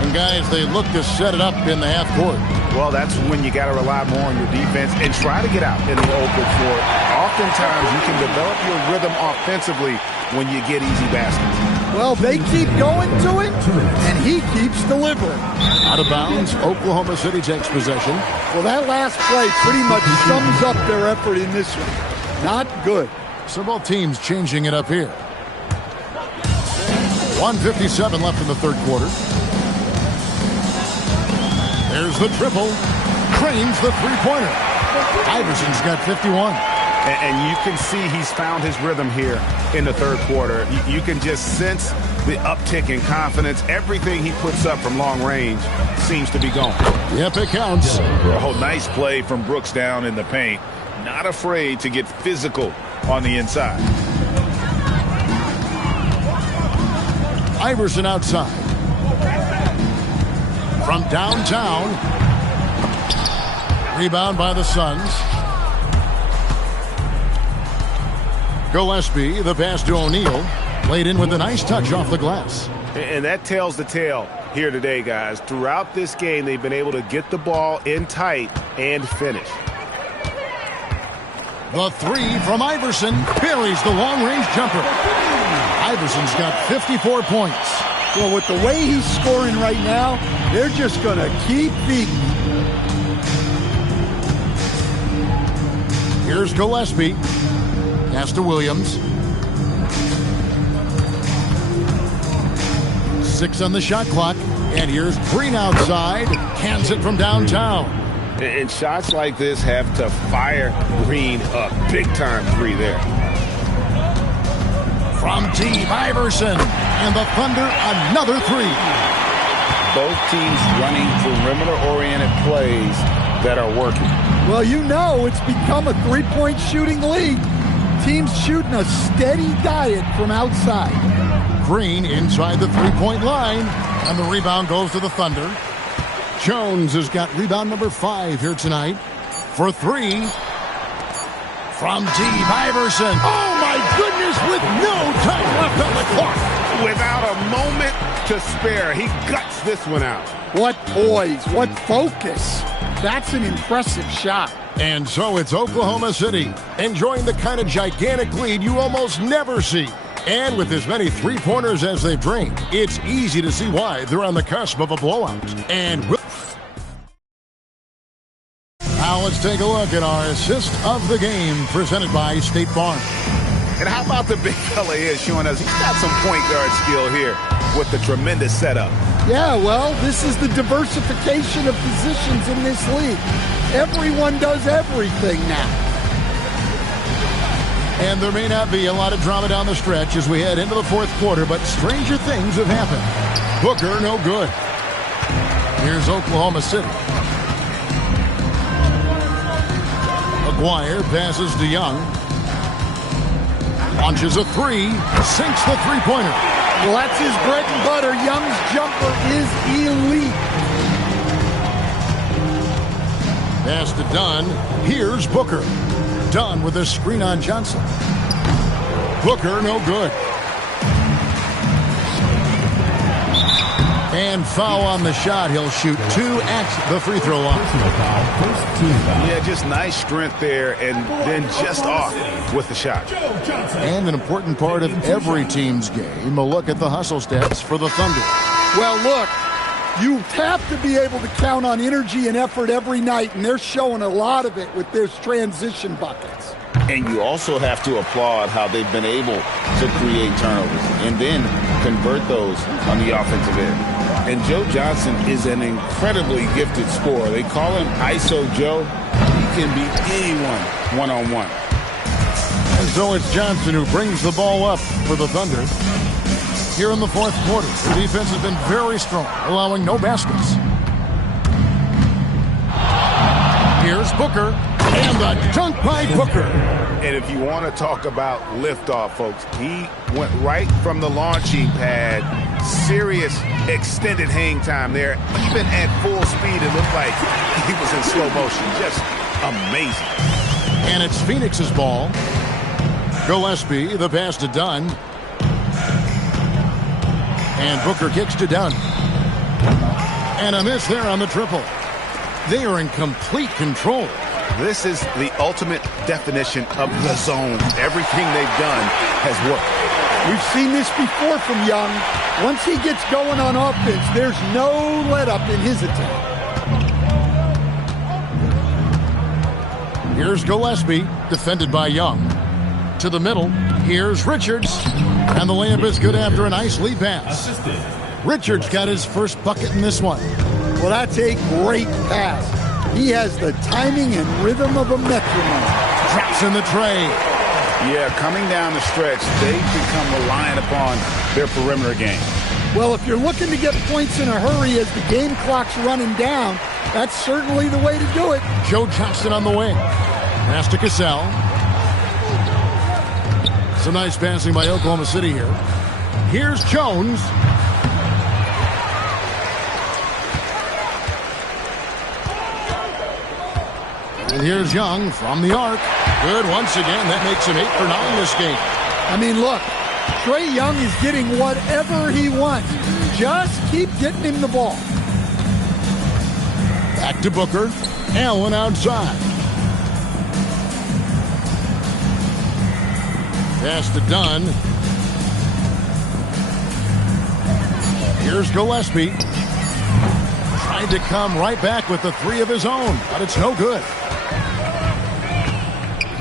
And guys, they look to set it up in the half court. Well, that's when you got to rely more on your defense and try to get out in the open floor. Oftentimes, you can develop your rhythm offensively when you get easy baskets. Well, they keep going to it, and he keeps delivering. Out of bounds, Oklahoma City takes possession. Well, that last play pretty much sums up their effort in this one. Not good. So both teams changing it up here. 1:57 left in the third quarter. Here's the triple. Cranes the three-pointer. Iverson's got 51. And you can see he's found his rhythm here in the third quarter. You can just sense the uptick in confidence. Everything he puts up from long range seems to be going. Yep, it counts. Oh, nice play from Brooks down in the paint. Not afraid to get physical on the inside. Iverson outside. From downtown. Rebound by the Suns. Gillespie, the pass to O'Neal. Played in with a nice touch off the glass. And that tells the tale here today, guys. Throughout this game, they've been able to get the ball in tight and finish. The three from Iverson buries the long-range jumper. Iverson's got 54 points. Well, with the way he's scoring right now, they're just going to keep feeding. Here's Gillespie. Pass to Williams. 6 on the shot clock. And here's Green outside. Cans it from downtown. And shots like this have to fire Green up. Big-time three there. From deep, Iverson. And the Thunder, another three. Both teams running perimeter-oriented plays that are working. Well, you know it's become a three-point shooting league. Teams shooting a steady diet from outside. Green inside the three-point line. And the rebound goes to the Thunder. Jones has got rebound number 5 here tonight. For 3. From deep, Iverson. Oh, my goodness, with no time left on the clock. Without a moment to spare, he guts this one out. What poise, what focus. That's an impressive shot. And so it's Oklahoma City enjoying the kind of gigantic lead you almost never see. And with as many three-pointers as they've drained, it's easy to see why they're on the cusp of a blowout. And now let's take a look at our assist of the game presented by State Farm. And how about the big fella here showing us he's got some point guard skill here with the tremendous setup. Yeah, well, this is the diversification of positions in this league. Everyone does everything now. And there may not be a lot of drama down the stretch as we head into the fourth quarter, but stranger things have happened. Booker, no good. Here's Oklahoma City. McGuire passes to Young. Launches a three. Sinks the three-pointer. Well, that's his bread and butter. Young's jumper is elite. Pass to Dunn. Here's Booker. Dunn with a screen on Johnson. Booker, no good. And foul on the shot. He'll shoot 2 at the free throw line. Yeah, just nice strength there, and then just off with the shot. And an important part of every team's game, a look at the hustle stats for the Thunder. Well, look, you have to be able to count on energy and effort every night, and they're showing a lot of it with their transition buckets. And you also have to applaud how they've been able to create turnovers and then convert those on the offensive end. And Joe Johnson is an incredibly gifted scorer. They call him ISO Joe. He can be anyone one-on-one. And so it's Johnson who brings the ball up for the Thunder. Here in the fourth quarter, the defense has been very strong, allowing no baskets. Here's Booker, and the dunk by Booker. And if you want to talk about liftoff, folks, he went right from the launching pad. Serious extended hang time there. Even at full speed, it looked like he was in slow motion. Just amazing. And it's Phoenix's ball. Gillespie, the pass to Dunn. And Booker kicks to Dunn. And a miss there on the triple. They are in complete control. This is the ultimate definition of the zone. Everything they've done has worked. We've seen this before from Young. Once he gets going on offense, there's no let-up in his attack. Here's Gillespie, defended by Young. To the middle, here's Richards. And the layup is good after a nice lead pass. Richards got his first bucket in this one. Well, that's a great pass. He has the timing and rhythm of a metronome. Drops in the tray. Yeah, coming down the stretch, they've become reliant upon their perimeter game. Well, if you're looking to get points in a hurry as the game clock's running down, that's certainly the way to do it. Joe Johnston on the wing. Pass to Cassell. Some nice passing by Oklahoma City here. Here's Jones. And here's Young from the arc. Good once again. That makes him 8 for 9 this game. I mean, look, Trae Young is getting whatever he wants. Just keep getting him the ball. Back to Booker. Allen outside. Pass to Dunn. Here's Gillespie. Tried to come right back with the three of his own, but it's no good.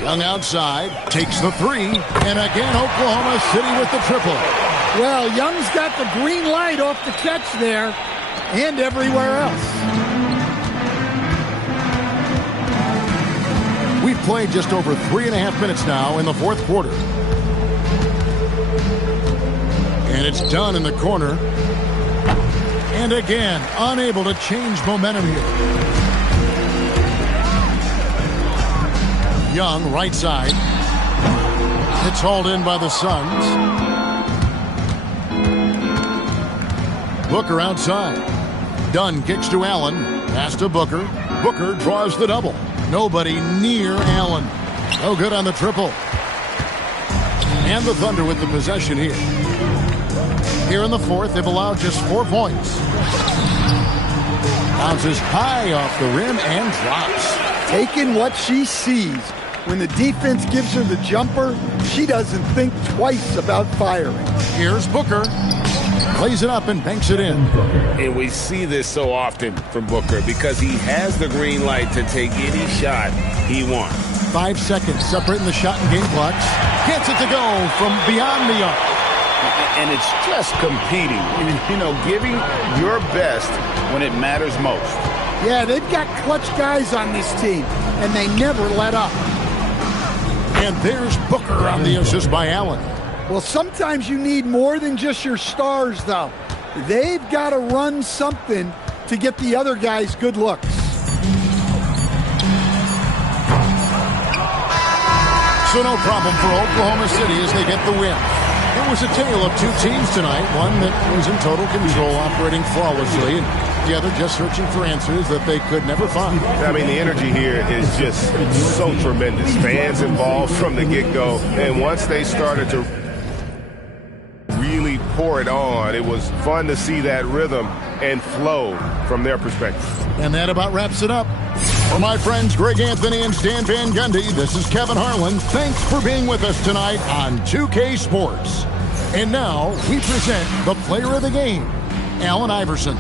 Young outside, takes the three, and again Oklahoma City with the triple. Well, Young's got the green light off the catch there and everywhere else. We've played just over 3.5 minutes now in the fourth quarter. And it's Dunn in the corner. And again, unable to change momentum here. Young, right side. It's hauled in by the Suns. Booker outside. Dunn kicks to Allen. Pass to Booker. Booker draws the double. Nobody near Allen. No good on the triple. And the Thunder with the possession here. Here in the fourth, they've allowed just 4 points. Bounces high off the rim and drops. Taking what she sees. When the defense gives her the jumper, she doesn't think twice about firing. Here's Booker. Plays it up and banks it in. And we see this so often from Booker because he has the green light to take any shot he wants. 5 seconds separating the shot and game clocks. Gets it to go from beyond the arc. And it's just competing, giving your best when it matters most. Yeah, they've got clutch guys on this team, and they never let up. And there's Booker on the assist by Allen. Well, sometimes you need more than just your stars, though. They've got to run something to get the other guys good looks. So no problem for Oklahoma City as they get the win. It was a tale of two teams tonight, one that was in total control, operating flawlessly, and the other just searching for answers that they could never find. I mean, the energy here is just so tremendous. Fans involved from the get-go, and once they started to really pour it on, it was fun to see that rhythm and flow from their perspective. And that about wraps it up. For my friends Greg Anthony and Stan Van Gundy, this is Kevin Harlan. Thanks for being with us tonight on 2K Sports. And now we present the player of the game, Allen Iverson.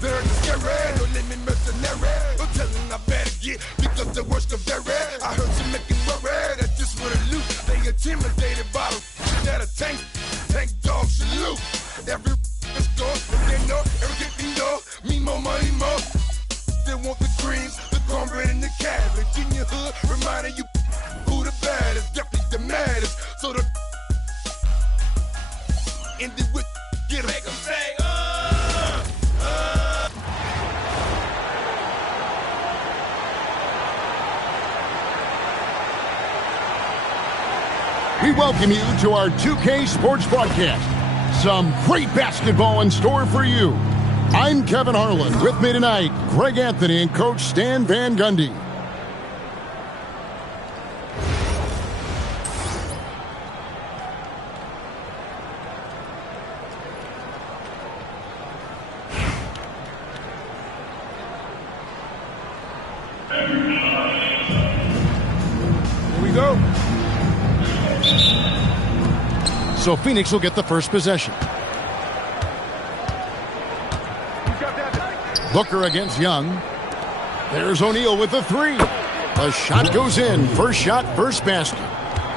They're scared, don't let me mercenary. I'm telling I better get because the worst of their red. I heard you making worried, that's just what it loot. They intimidated by the that a tank dog salute. Every is gone, they know, everything know, me more money more. They want the greens, the cornbread and the cabbage. In your hood, reminding you who the baddest, definitely the maddest. So the end it with get make them say, We welcome you to our 2K Sports broadcast. Some great basketball in store for you. I'm Kevin Harlan. With me tonight, Greg Anthony and Coach Stan Van Gundy. Here we go. So Phoenix will get the first possession. Booker against Young. There's O'Neal with the three. The shot goes in. First shot, first basket.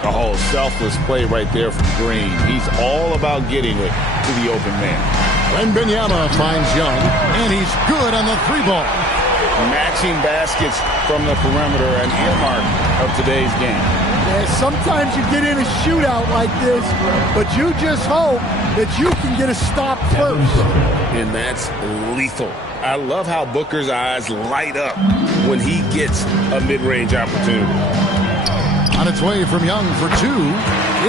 A whole selfless play right there from Green. He's all about getting it to the open man. Wembanyama finds Young, and he's good on the three ball. Matching baskets from the perimeter, an earmark of today's game. Yeah, sometimes you get in a shootout like this, but you just hope that you can get a stop first. And that's lethal. I love how Booker's eyes light up when he gets a mid-range opportunity. On its way from Young for two.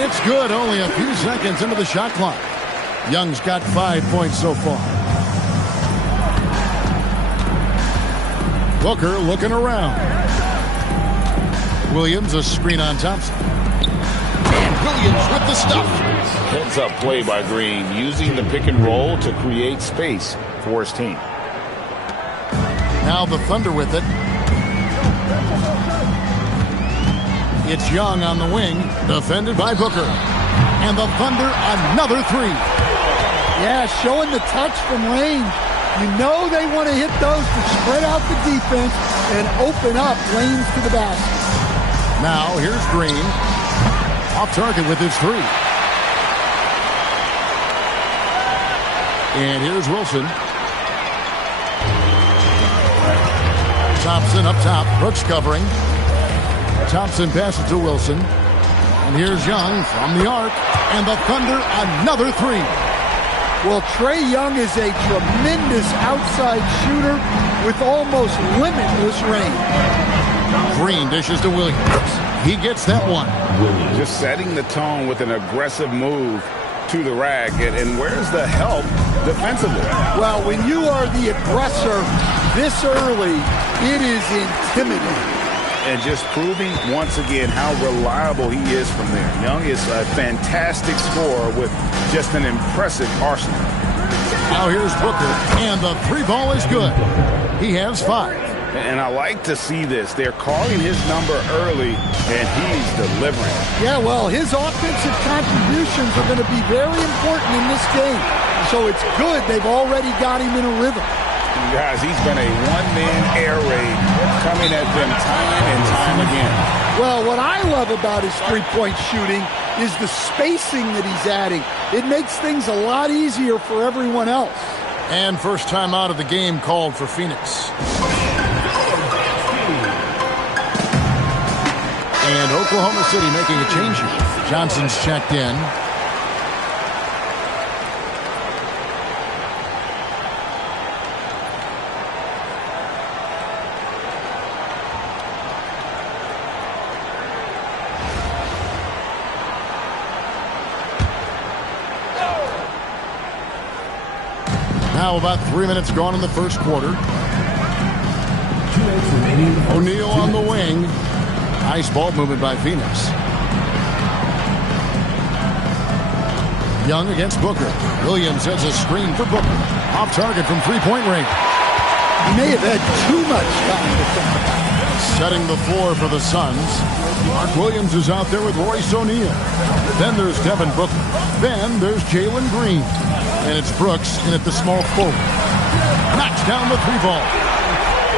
It's good, only a few seconds into the shot clock. Young's got 5 points so far. Booker looking around. Williams a screen on Thompson. And Williams with the stuff. Heads-up play by Green, using the pick and roll to create space for his team. Now the Thunder with it. It's Young on the wing, defended by Booker. And the Thunder another three. Yeah, showing the touch from range. You know they want to hit those to spread out the defense and open up lanes to the basket. Now here's Green. Off target with his three. And here's Wilson. Thompson up top. Brooks covering. Thompson passes to Wilson. And here's Young from the arc. And the Thunder another three. Well, Trae Young is a tremendous outside shooter with almost limitless range. Green dishes to Williams. He gets that one. Just setting the tone with an aggressive move to the rack. And where's the help defensively? Well, when you are the aggressor this early, it is intimidating. And just proving once again how reliable he is from there. Young is a fantastic scorer with just an impressive arsenal. Now here's Booker, and the three ball is good. He has 5. And I like to see this. They're calling his number early, and he's delivering. Yeah, well, his offensive contributions are going to be very important in this game. So it's good they've already got him in a rhythm. Guys, he's been a one-man air raid coming at them time and time again. Well, what I love about his three-point shooting is the spacing that he's adding. It makes things a lot easier for everyone else. And first time out of the game called for Phoenix. And Oklahoma City making a change here. Johnson's checked in. Now about 3 minutes gone in the first quarter. 2 minutes remaining. O'Neal on the wing. Nice ball movement by Phoenix. Young against Booker. Williams has a screen for Booker. Off target from three-point range. He may have had too much time to think about. Setting the floor for the Suns. Mark Williams is out there with Royce O'Neal. Then there's Devin Booker. Then there's Jalen Green. And it's Brooks in at the small forward. Knocks down the three ball.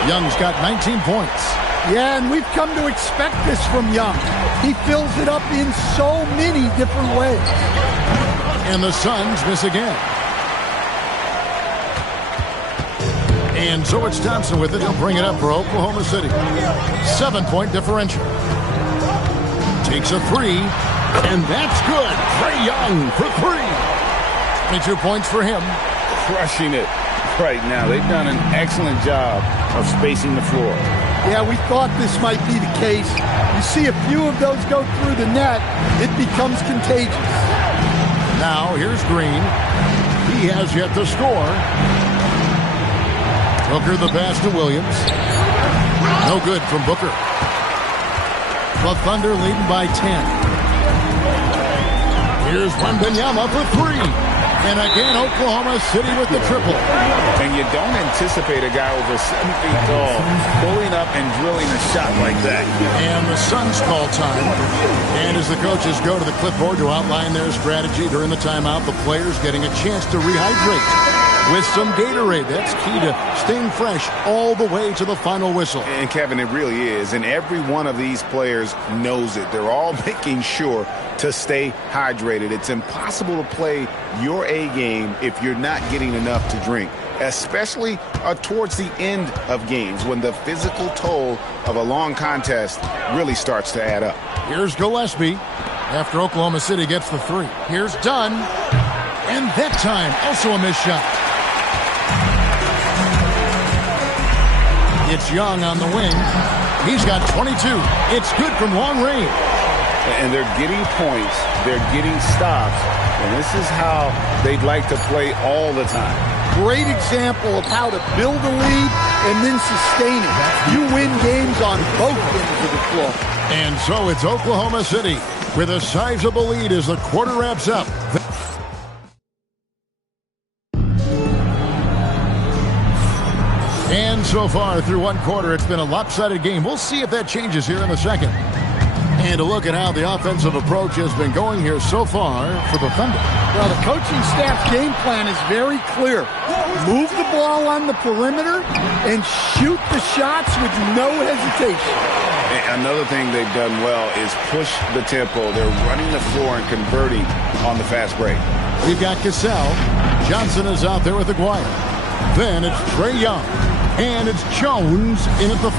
Young's got 19 points. Yeah, and we've come to expect this from Young. He fills it up in so many different ways. And the Suns miss again. And so it's Thompson with it. He'll bring it up for Oklahoma City. 7-point differential. Takes a three. And that's good. Trae Young for 3. 22 points for him. Crushing it right now. They've done an excellent job of spacing the floor. Yeah, we thought this might be the case. You see a few of those go through the net, it becomes contagious. Now here's Green. He has yet to score. Booker the pass to Williams. No good from Booker. The Thunder leading by 10. Here's Wembanyama for 3. And again, Oklahoma City with the triple. And you don't anticipate a guy over 7 feet tall pulling up and drilling a shot like that. And the Suns call time. And as the coaches go to the clipboard to outline their strategy during the timeout, the players getting a chance to rehydrate. with some Gatorade. That's key to staying fresh all the way to the final whistle. And Kevin, it really is. And every one of these players knows it. They're all making sure to stay hydrated. It's impossible to play your A game if you're not getting enough to drink, especially towards the end of games when the physical toll of a long contest really starts to add up. Here's Gillespie after Oklahoma City gets the 3. Here's Dunn, and that time also a missed shot. It's Young on the wing. He's got 22. It's good from long range. And they're getting points. They're getting stops. And this is how they'd like to play all the time. Great example of how to build a lead and then sustain it. You win games on both ends of the floor. And so it's Oklahoma City with a sizable lead as the quarter wraps up. And so far through one quarter, it's been a lopsided game. We'll see if that changes here in the second. And a look at how the offensive approach has been going here so far for the Thunder. Well, the coaching staff's game plan is very clear. Move the ball on the perimeter and shoot the shots with no hesitation. Another thing they've done well is push the tempo. They're running the floor and converting on the fast break. We've got Cassell. Johnson is out there with Aguirre. Then it's Trae Young. And it's Jones in at the 5.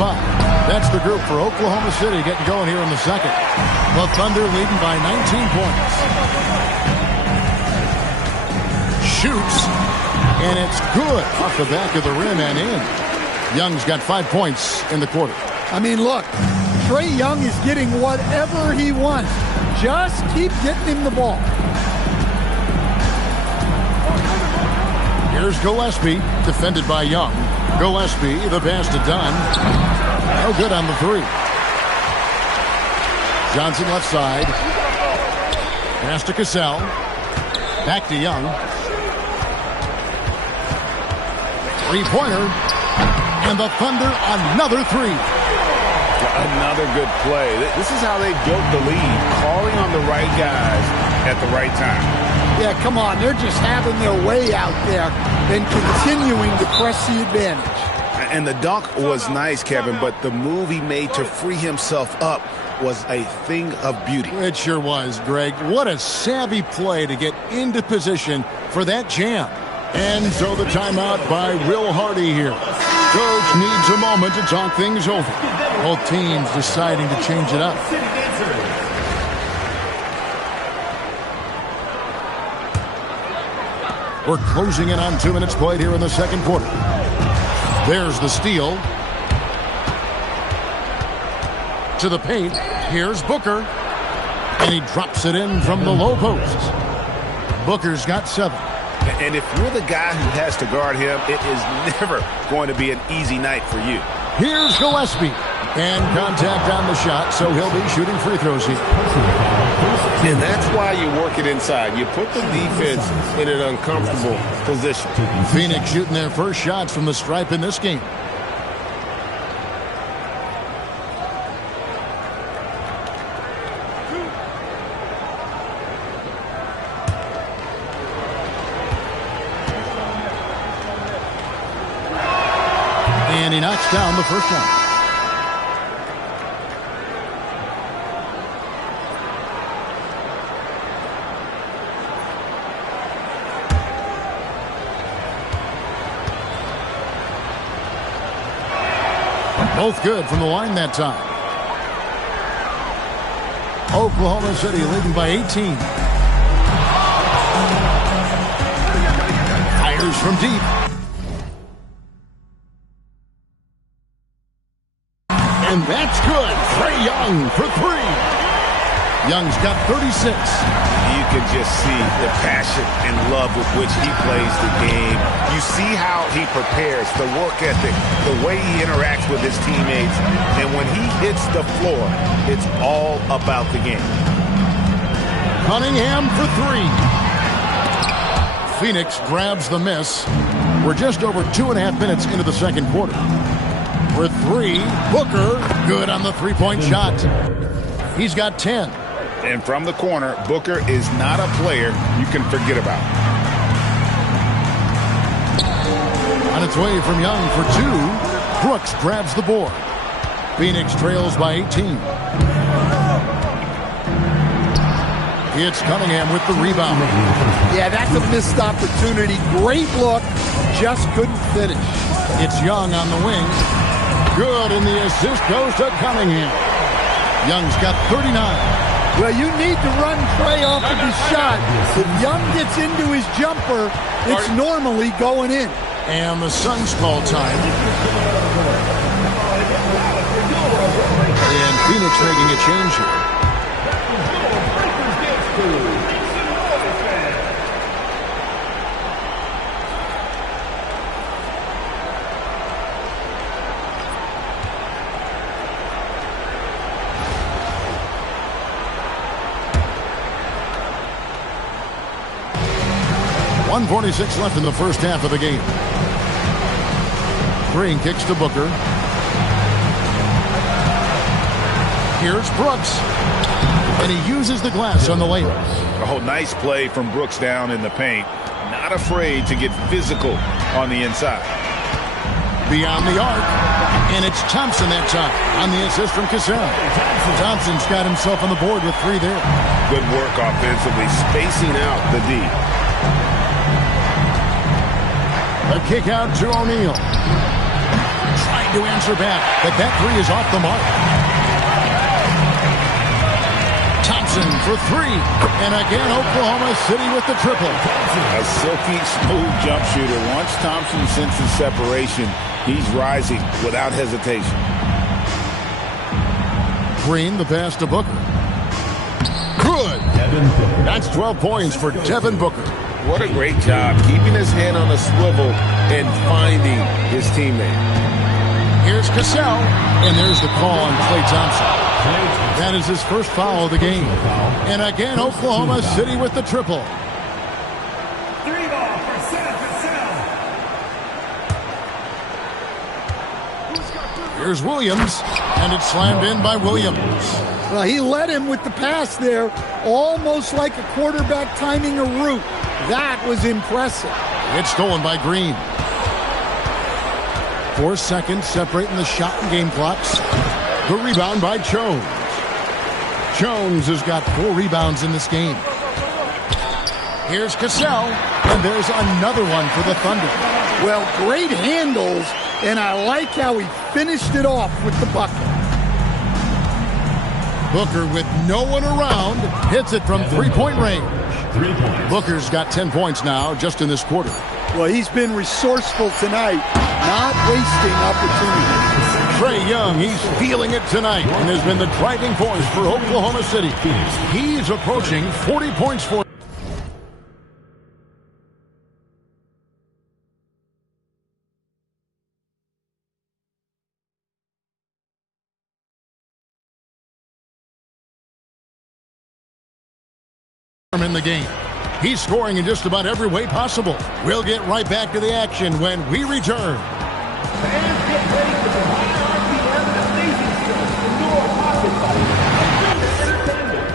That's the group for Oklahoma City getting going here in the second. The Thunder leading by 19 points. Shoots. And it's good off the back of the rim and in. Young's got 5 points in the quarter. I mean, look, Trae Young is getting whatever he wants. Just keep getting him the ball. Here's Gillespie, defended by Young. Gillespie, the pass to Dunn. No good on the 3. Johnson left side. Pass to Cassell. Back to Young. 3-pointer. And the Thunder another 3. Another good play. This is how they built the lead, calling on the right guys at the right time. Yeah, come on. They're just having their way out there and continuing to press the advantage. And the dunk was nice, Kevin, but the move he made to free himself up was a thing of beauty. It sure was, Greg. What a savvy play to get into position for that jam. And so the timeout by Will Hardy here. Coach needs a moment to talk things over. Both teams deciding to change it up. We're closing in on 2 minutes played here in the second quarter. There's the steal. To the paint. Here's Booker. And he drops it in from the low post. Booker's got 7. And if you're the guy who has to guard him, it is never going to be an easy night for you. Here's Gillespie. And contact on the shot, so he'll be shooting free throws here. And that's why you work it inside. You put the defense in an uncomfortable position. Phoenix shooting their first shots from the stripe in this game. And he knocks down the first one. Both good from the line that time. Oklahoma City leading by 18. Fires from deep. And that's good. Trae Young for 3. Young's got 36. You can just see the passion and love with which he plays the game. You see how he prepares, the work ethic, the way he interacts with his teammates. And when he hits the floor, it's all about the game. Cunningham for 3. Phoenix grabs the miss. We're just over 2.5 minutes into the second quarter. For 3, Booker, good on the 3-point shot. He's got 10. And from the corner, Booker is not a player you can forget about. On its way from Young for 2. Brooks grabs the board. Phoenix trails by 18. It's Cunningham with the rebound. Yeah, that's a missed opportunity. Great look, just couldn't finish. It's Young on the wing. Good, and the assist goes to Cunningham. Young's got 39. Well, you need to run Trey off of his shot. If Young gets into his jumper, it's normally going in. And the Suns call time. And Phoenix making a change here. .146 left in the first half of the game. Green kicks to Booker. Here's Brooks. And he uses the glass on the layup. Oh, nice play from Brooks down in the paint. Not afraid to get physical on the inside. Beyond the arc. And it's Thompson that time on the assist from Cassell. Thompson's got himself on the board with 3 there. Good work offensively, spacing out the D. A kick out to O'Neal. Trying to answer back, but that 3 is off the mark. Thompson for 3. And again, Oklahoma City with the triple. A silky, smooth jump shooter. Once Thompson senses separation, he's rising without hesitation. Green, the pass to Booker. Good. That's 12 points for Devin Booker. What a great job keeping his head on a swivel and finding his teammate. Here's Cassell, and there's the call on Klay Thompson. That is his first foul of the game. And again, Oklahoma City with the triple. 3 ball for Sam Cassell. Here's Williams, and it's slammed in by Williams. Well, he led him with the pass there, almost like a quarterback timing a route. That was impressive. It's stolen by Green. 4 seconds separating the shot and game clocks. The rebound by Jones. Jones has got 4 rebounds in this game. Here's Cassell, and there's another one for the Thunder. Well, great handles, and I like how he finished it off with the bucket. Booker, with no one around, hits it from 3-point range. Booker's got 10 points now just in this quarter. Well, he's been resourceful tonight, not wasting opportunities. Trae Young, he's feeling it tonight and has been the driving force for Oklahoma City. He's approaching 40 points for in the game. He's scoring in just about every way possible. We'll get right back to the action when we return. Fans get ready for the high RPM and amazing skills indoor pocket fighting and entertainment.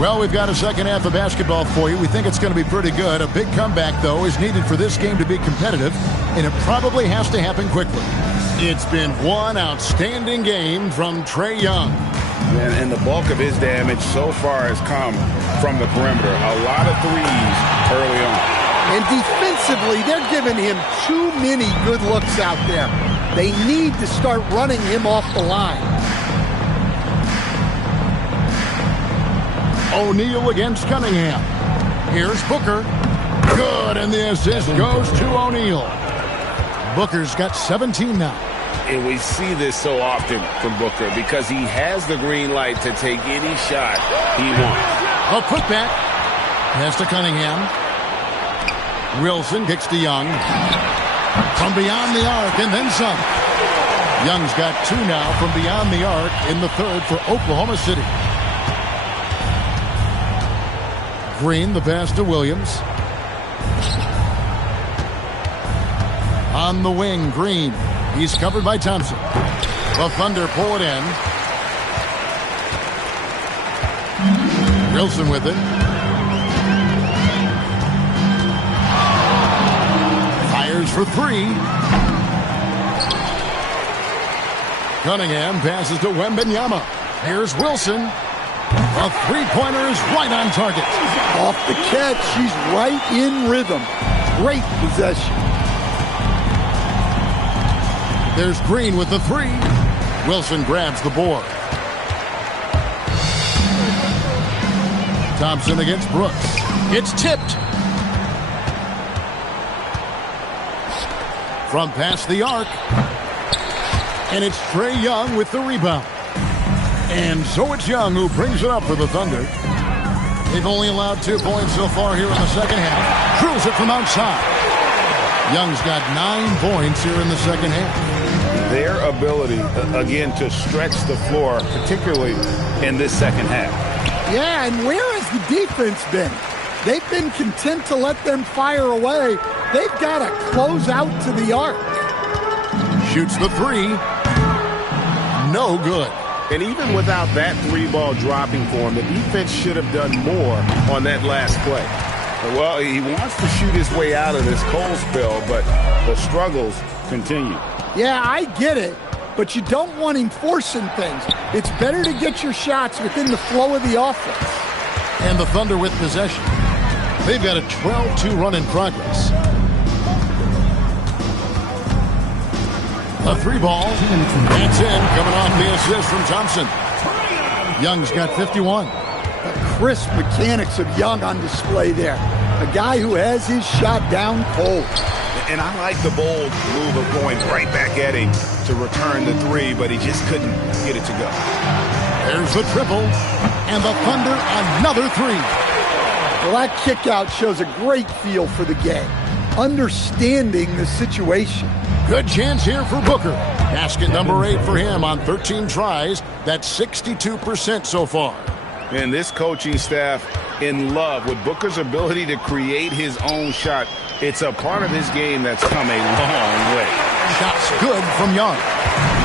Well, we've got a second half of basketball for you. We think it's going to be pretty good. A big comeback, though, is needed for this game to be competitive, and it probably has to happen quickly. It's been one outstanding game from Trae Young. And the bulk of his damage so far has come from the perimeter. A lot of threes early on. And defensively, they're giving him too many good looks out there. They need to start running him off the line. O'Neal against Cunningham. Here's Booker. Good, and the assist goes to O'Neal. Booker's got 17 now. And we see this so often from Booker because he has the green light to take any shot he wants. A putback. Pass to Cunningham. Wilson kicks to Young. From beyond the arc and then some. Young's got 2 now from beyond the arc in the third for Oklahoma City. Green, the pass to Williams. On the wing, Green. He's covered by Thompson. The Thunder pull it in. Wilson with it. Fires for 3. Cunningham passes to Wembanyama. Here's Wilson. A three-pointer is right on target. Off the catch, she's right in rhythm. Great possession. There's Green with the 3. Wilson grabs the board. Thompson against Brooks. It's tipped. From past the arc. And it's Trae Young with the rebound. And so it's Young who brings it up for the Thunder. They've only allowed 2 points so far here in the second half. Drills it from outside. Young's got 9 points here in the second half. Their ability, again, to stretch the floor, particularly in this second half. Yeah, and where has the defense been? They've been content to let them fire away. They've got to close out to the arc. Shoots the 3. No good. And even without that 3-ball dropping for him, the defense should have done more on that last play. Well, he wants to shoot his way out of this cold spell, but the struggles continue. Yeah, I get it, but you don't want him forcing things. It's better to get your shots within the flow of the offense. And the Thunder with possession. They've got a 12-2 run in progress. A 3-ball. That's in, coming off the assist from Thompson. Young's got 51. The crisp mechanics of Young on display there. A guy who has his shot down cold. And I like the bold move of going right back at him to return the 3, but he just couldn't get it to go. There's the triple, and the Thunder another 3. Well, that kick out shows a great feel for the game, understanding the situation. Good chance here for Booker. Basket number 8 for him on 13 tries. That's 62% so far. And this coaching staff in love with Booker's ability to create his own shot. It's a part of his game that's come a long way. Shots good from Young.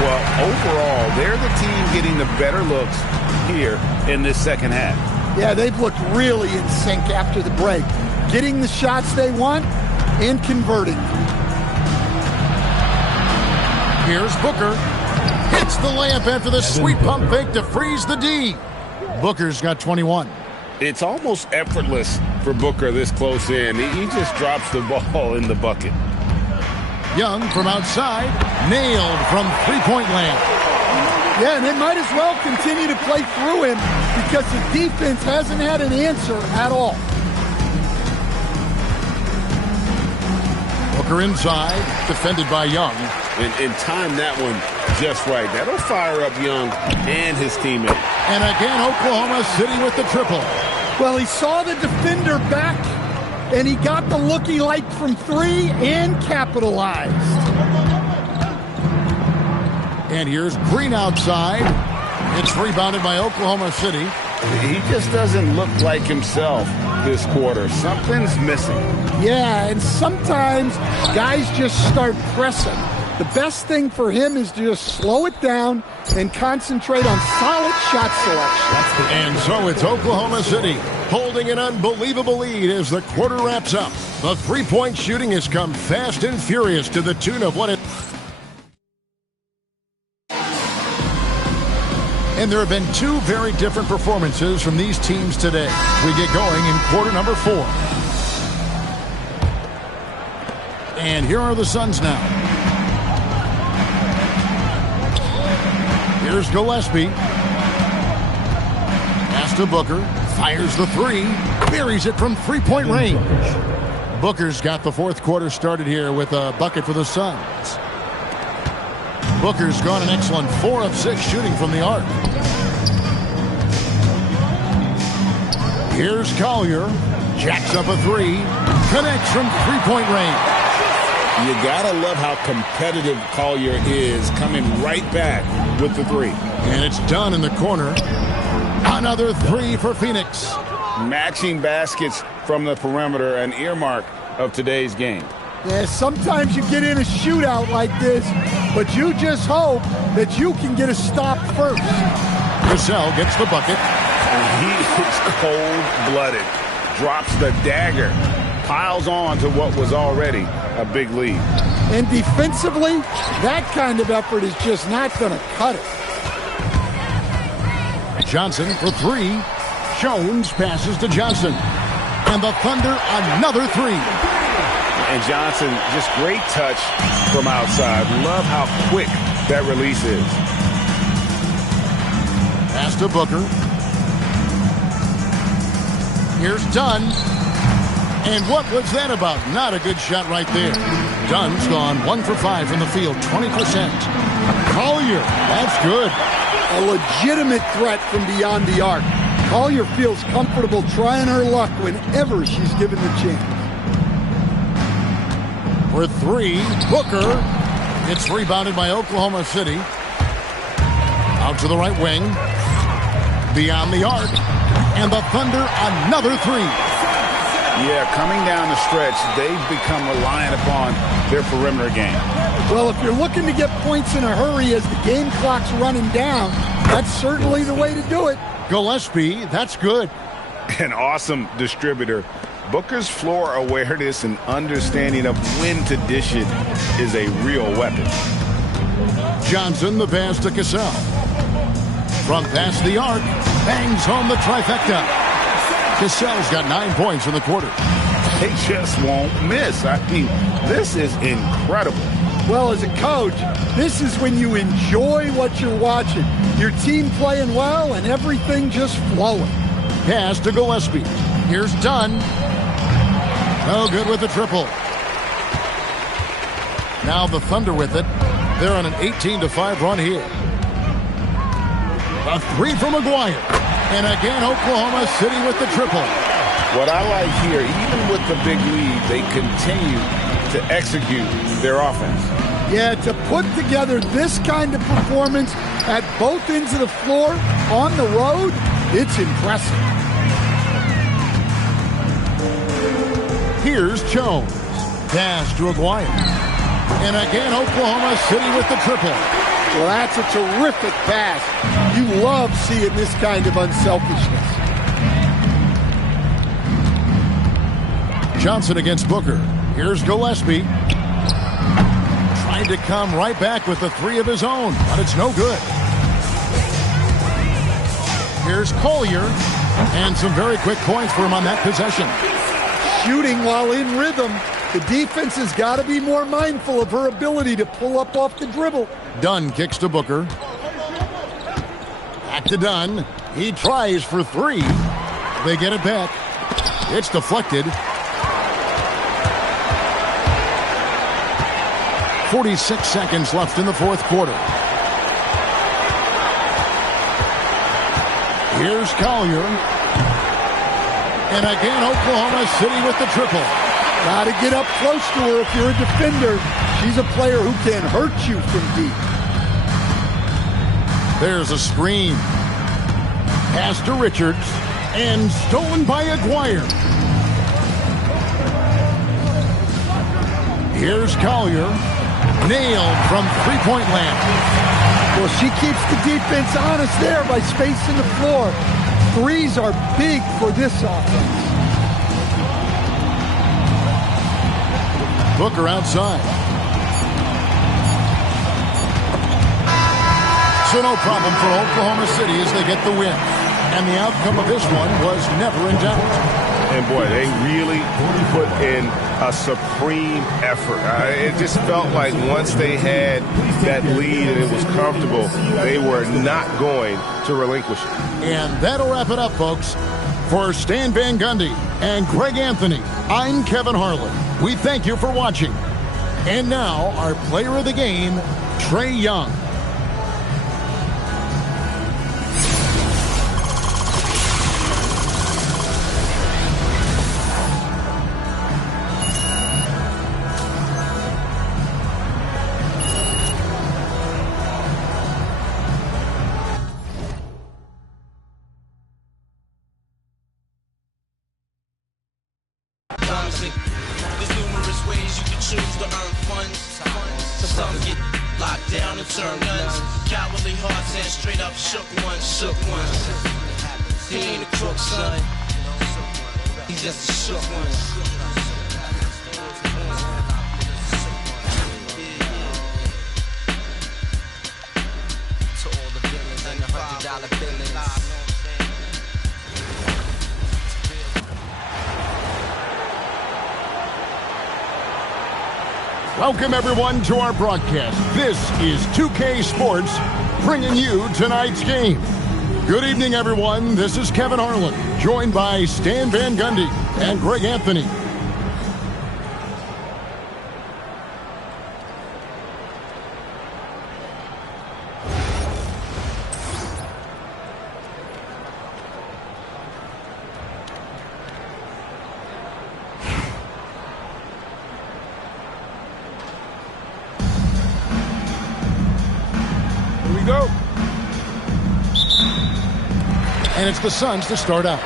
Well, overall, they're the team getting the better looks here in this second half. Yeah, they've looked really in sync after the break. Getting the shots they want and converting. Here's Booker. Hits the layup after the sweet pump fake to freeze the D. Booker's got 21. It's almost effortless for Booker this close in. He just drops the ball in the bucket. Young from outside, nailed from three-point land. Yeah, and they might as well continue to play through him because the defense hasn't had an answer at all. Booker inside, defended by Young. And time that one just right. That'll fire up Young and his teammate. And again, Oklahoma City with the triple. Well, he saw the defender back, and he got the look he liked from 3 and capitalized. And here's Green outside. It's rebounded by Oklahoma City. He just doesn't look like himself this quarter. Something's missing. Yeah, and sometimes guys just start pressing. The best thing for him is to just slow it down and concentrate on solid shot selection. And so it's Oklahoma City holding an unbelievable lead as the quarter wraps up. The three-point shooting has come fast and furious to the tune of what it... And there have been 2 very different performances from these teams today. We get going in quarter number 4. And here are the Suns now. Here's Gillespie. Pass to Booker. Fires the 3. Buries it from three-point range. Booker's got the fourth quarter started here with a bucket for the Suns. Booker's gone an excellent 4 of 6 shooting from the arc. Here's Collier. Jacks up a 3. Connects from three-point range. You gotta love how competitive Collier is, coming right back with the three. And it's done in the corner. Another three for Phoenix. Matching baskets from the perimeter, an earmark of today's game. Yeah, sometimes you get in a shootout like this, but you just hope that you can get a stop first. Cassell gets the bucket. He is cold-blooded. Drops the dagger. Piles on to what was already a big lead. And defensively, that kind of effort is just not going to cut it. Johnson for three. Jones passes to Johnson. And the Thunder, another three. And Johnson, just great touch from outside. Love how quick that release is. Pass to Booker. Here's Dunn. And what was that about? Not a good shot right there. Dunn's gone 1 for 5 from the field, 20%. Collier, that's good. A legitimate threat from beyond the arc. Collier feels comfortable trying her luck whenever she's given the chance. For three, Booker. It's rebounded by Oklahoma City. Out to the right wing. Beyond the arc. And the Thunder, another three. Yeah, coming down the stretch, they've become reliant upon their perimeter game. Well, if you're looking to get points in a hurry as the game clock's running down, that's certainly the way to do it. Gillespie, that's good. An awesome distributor. Booker's floor awareness and understanding of when to dish it is a real weapon. Johnson, the pass to Cassell. From past the arc, bangs home the trifecta. Cassell's got 9 points in the quarter. They just won't miss. I mean, this is incredible. Well, as a coach, this is when you enjoy what you're watching. Your team playing well and everything just flowing. Pass to Gillespie. Here's Dunn. No good with the triple. Now the Thunder with it. They're on an 18-5 run here. A three from McGuire. And again, Oklahoma City with the triple. What I like here, even with the big lead, they continue to execute their offense. Yeah, to put together this kind of performance at both ends of the floor on the road, it's impressive. Here's Jones. Pass to Aguirre. And again, Oklahoma City with the triple. Well, that's a terrific pass. You love seeing this kind of unselfishness. Johnson against Booker. Here's Gillespie. Trying to come right back with the three of his own, but it's no good. Here's Collier. And some very quick points for him on that possession. Shooting while in rhythm. The defense has got to be more mindful of her ability to pull up off the dribble. Dunn kicks to Booker. Back to Dunn. He tries for three. They get it back. It's deflected. 46 seconds left in the fourth quarter. Here's Collier. And again, Oklahoma City with the triple. Got to get up close to her if you're a defender. She's a player who can hurt you from deep. There's a screen. Pass to Richards. And stolen by Aguirre. Here's Collier. Nailed from three-point land. Well, she keeps the defense honest there by spacing the floor. Threes are big for this offense. Booker outside. So no problem for Oklahoma City as they get the win. And the outcome of this one was never in doubt. And boy, they really put in a supreme effort. It just felt like once they had that lead and it was comfortable, they were not going to relinquish it. And that'll wrap it up, folks. For Stan Van Gundy and Greg Anthony, I'm Kevin Harlan. We thank you for watching. And now, our player of the game, Trae Young. to earn funds. Some get locked down and turn guns. Cowardly hearts and straight up shook ones. He ain't a crook, son. He's just a shook one. To all the villains and the $100 billings. Welcome, everyone, to our broadcast. This is 2K Sports, bringing you tonight's game. Good evening, everyone. This is Kevin Harlan, joined by Stan Van Gundy and Greg Anthony. And it's the Suns to start out.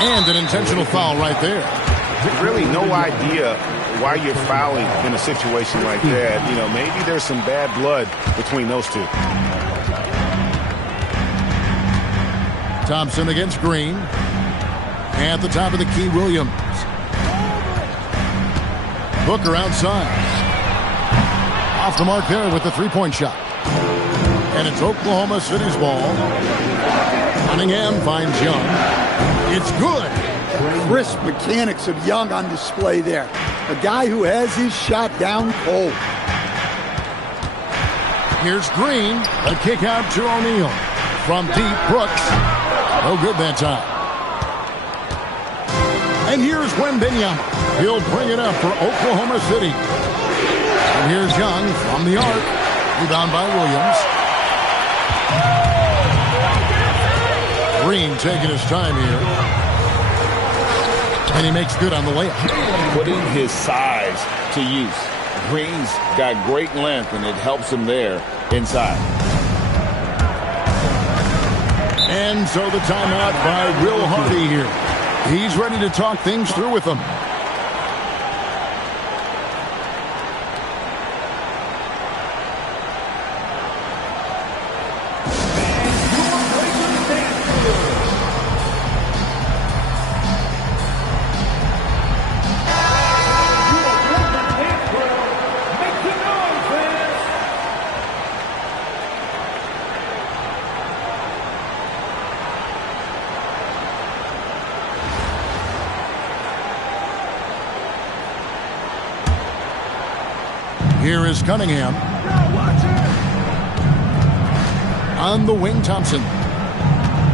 And an intentional foul right there. Really no idea why you're fouling in a situation like that. You know, maybe there's some bad blood between those two. Thompson against Green. At the top of the key, Williams. Booker outside. Off the mark there with the three-point shot. And it's Oklahoma City's ball. Cunningham finds Young. It's good. Crisp mechanics of Young on display there. A guy who has his shot down cold. Here's Green. A kick out to O'Neal. From deep, Brooks. No good that time. And here's Wembanyama. He'll bring it up for Oklahoma City. And here's Young from the arc. Rebound by Williams. Green taking his time here. And he makes good on the layup. Putting his size to use. Green's got great length, and it helps him there inside. And so the timeout by Will Hardy here. He's ready to talk things through with them. Here is Cunningham. On the wing, Thompson.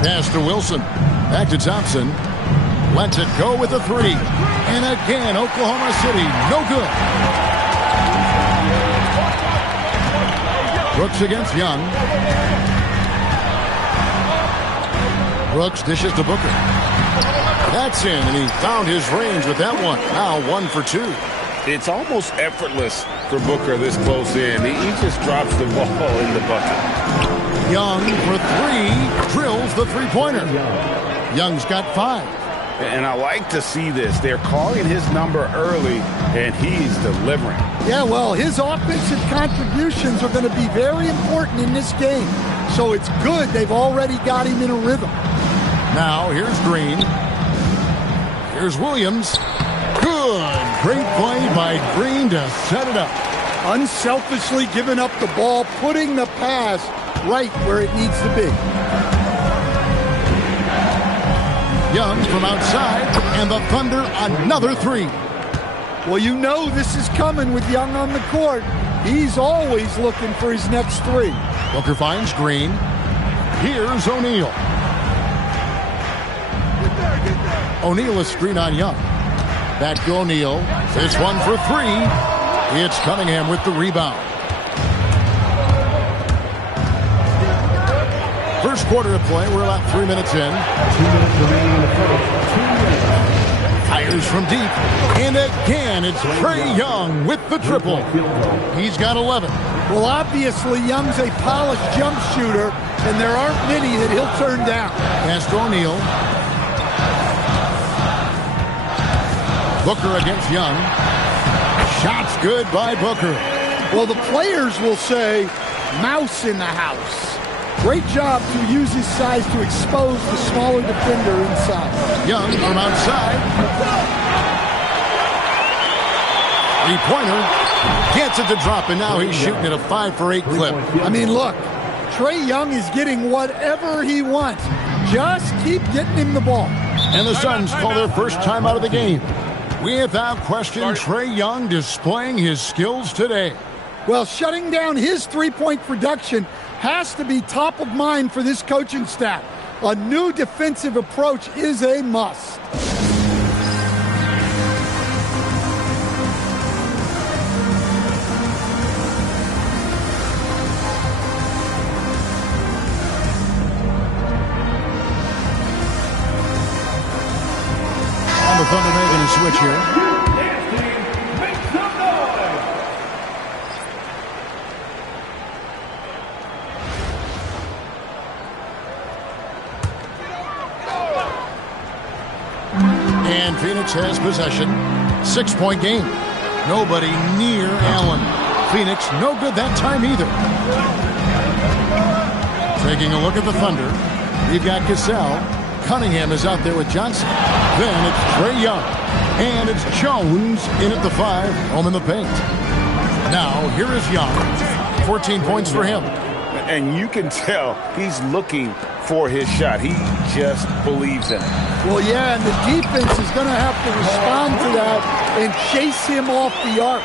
Pass to Wilson. Back to Thompson. Lets it go with a three. And again, Oklahoma City, no good. Brooks against Young. Brooks dishes to Booker. That's in, and he found his range with that one. Now 1 for 2. It's almost effortless for Booker this close in. He just drops the ball in the bucket. Young for 3, drills the three-pointer. Young's got 5. And I like to see this. They're calling his number early, and he's delivering. Yeah, well, his offensive contributions are going to be very important in this game. So it's good they've already got him in a rhythm. Now, here's Green. Here's Williams. Good. Great play by Green to set it up. Unselfishly giving up the ball, putting the pass right where it needs to be. Young from outside, and the Thunder another 3. Well, you know this is coming with Young on the court. He's always looking for his next 3. Booker finds Green. Here's O'Neal. O'Neal is screen on Young. Back to O'Neal. This one for 3. It's Cunningham with the rebound. First quarter of play. We're about 3 minutes in. 2 minutes remaining in the first. 2 minutes. Fires from deep. And again, it's Trae Young with the triple. He's got 11. Well, obviously, Young's a polished jump shooter, and there aren't many that he'll turn down. Pass to O'Neal. Booker against Young. Shots good by Booker. Well, the players will say, mouse in the house. Great job to use his size to expose the smaller defender inside. Young from outside. Three-pointer. Gets it to drop, and now he's shooting at a 5-for-8 clip. I mean, look, Trae Young is getting whatever he wants. Just keep getting him the ball. And the Suns call their first time out of the game. Without question, Trae Young displaying his skills today. Well, shutting down his three-point production has to be top of mind for this coaching staff. A new defensive approach is a must. And the Thunder making a switch here. And Phoenix has possession. 6-point game. Nobody near Allen. Phoenix no good that time either. Taking a look at the Thunder. We've got Cassell. Cunningham is out there with Johnson. Then it's Trae Young. And it's Jones in at the 5. Home in the paint. Now here is Young. 14 points for him. And you can tell he's looking for his shot. He just believes in it. Well, yeah, and the defense is going to have to respond to that and chase him off the arc.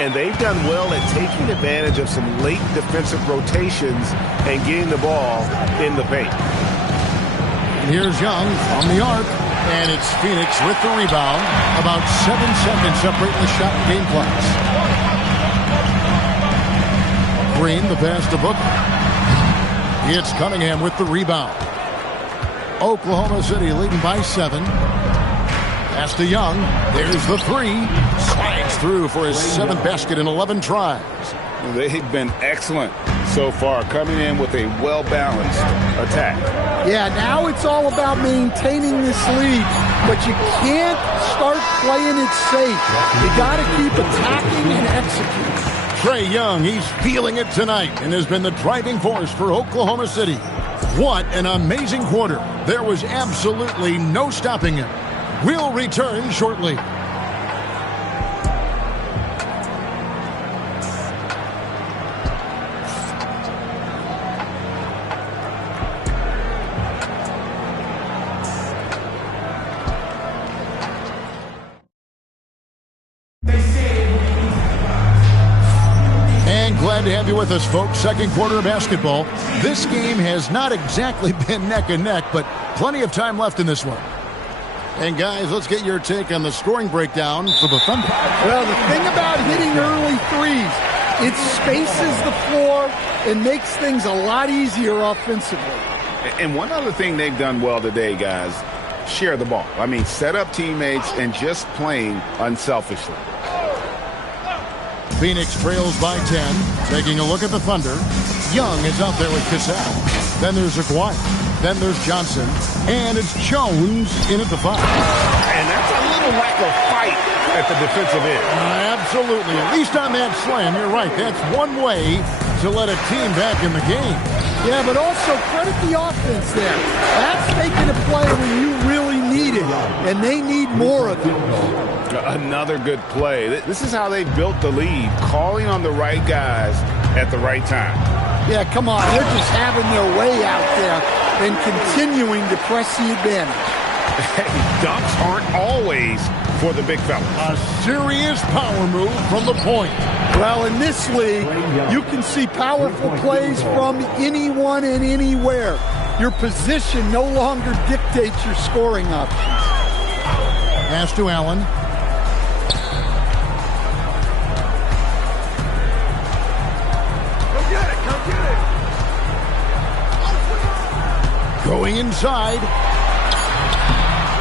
And they've done well at taking advantage of some late defensive rotations and getting the ball in the paint. And here's Young on the arc. And it's Phoenix with the rebound. About 7 seconds separating the shot and game clocks. Green, the pass to Booker. It's Cunningham with the rebound. Oklahoma City leading by 7. Pass to Young. There's the 3. Slides through for his 7th basket in 11 tries. They've been excellent so far, coming in with a well-balanced attack. Yeah, now it's all about maintaining this lead, but you can't start playing it safe. You got to keep attacking and executing. Trae Young, he's feeling it tonight and has been the driving force for Oklahoma City. What an amazing quarter. There was absolutely no stopping him. We'll return shortly. Glad to have you with us, folks. Second quarter of basketball. This game has not exactly been neck and neck, but plenty of time left in this one. And guys, let's get your take on the scoring breakdown for the Thunder. Well, the thing about hitting early threes, it spaces the floor and makes things a lot easier offensively. And one other thing they've done well today, guys, share the ball. I mean, set up teammates and just playing unselfishly. Phoenix trails by 10. Taking a look at the Thunder. Young is out there with Cassell. Then there's Aguirre. Then there's Johnson. And it's Jones in at the 5. And that's a little lack of fight at the defensive end. Absolutely. At least on that slam, you're right. That's one way to let a team back in the game. Yeah, but also credit the offense there. That's making a play when you really need it. And they need more of it. Another good play. This is how they built the lead, calling on the right guys at the right time. Yeah, come on. They're just having their way out there and continuing to press the advantage. Dunks aren't always for the big fella. A serious power move from the point. Well, in this league, you can see powerful plays from anyone and anywhere. Your position no longer dictates your scoring options. Pass to Allen. Going inside.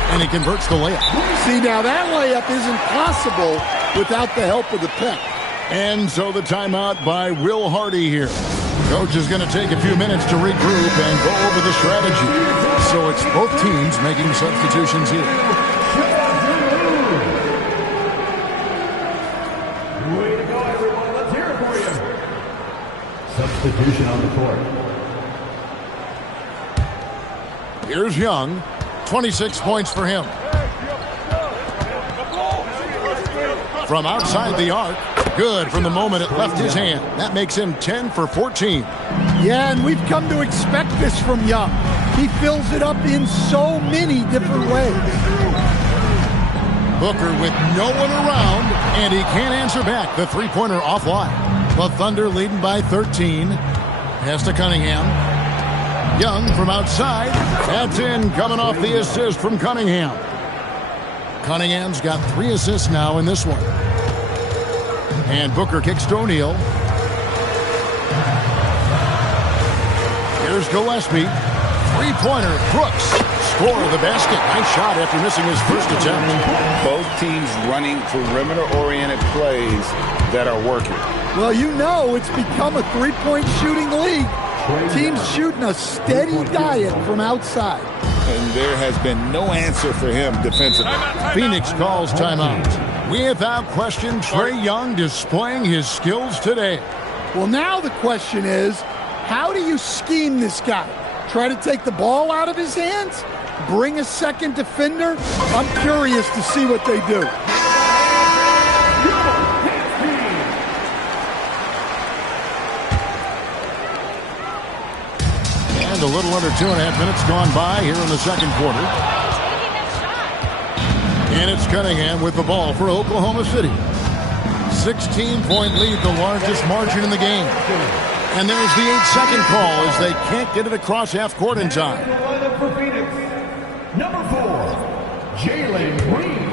And he converts the layup. See, now that layup isn't possible without the help of the pick. And so the timeout by Will Hardy here. Coach is going to take a few minutes to regroup and go over the strategy. So it's both teams making substitutions here. Substitution on the court. Here's Young. 26 points for him. From outside the arc. Good from the moment it left his hand. That makes him 10 for 14. Yeah, and we've come to expect this from Young. He fills it up in so many different ways. Booker with no one around, and he can't answer back. The three-pointer offline. The Thunder leading by 13. Pass to Cunningham. Young from outside. That's in, coming off the assist from Cunningham. Cunningham's got 3 assists now in this one. And Booker kicks to O'Neal. Here's Gillespie. Three-pointer. Brooks. Score the basket. Nice shot after missing his first attempt. Both teams running perimeter-oriented plays that are working. Well, you know it's become a three-point shooting league. Teams shooting a steady diet from outside. And there has been no answer for him defensively. Phoenix calls timeout. Without question, Trae Young displaying his skills today. Well, now the question is, how do you scheme this guy? Try to take the ball out of his hands? Bring a second defender? I'm curious to see what they do. And a little under 2.5 minutes gone by here in the second quarter. And it's Cunningham with the ball for Oklahoma City. 16-point lead, the largest margin in the game. And there's the 8-second call as they can't get it across half court in time. For Phoenix, number 4, Jalen Green.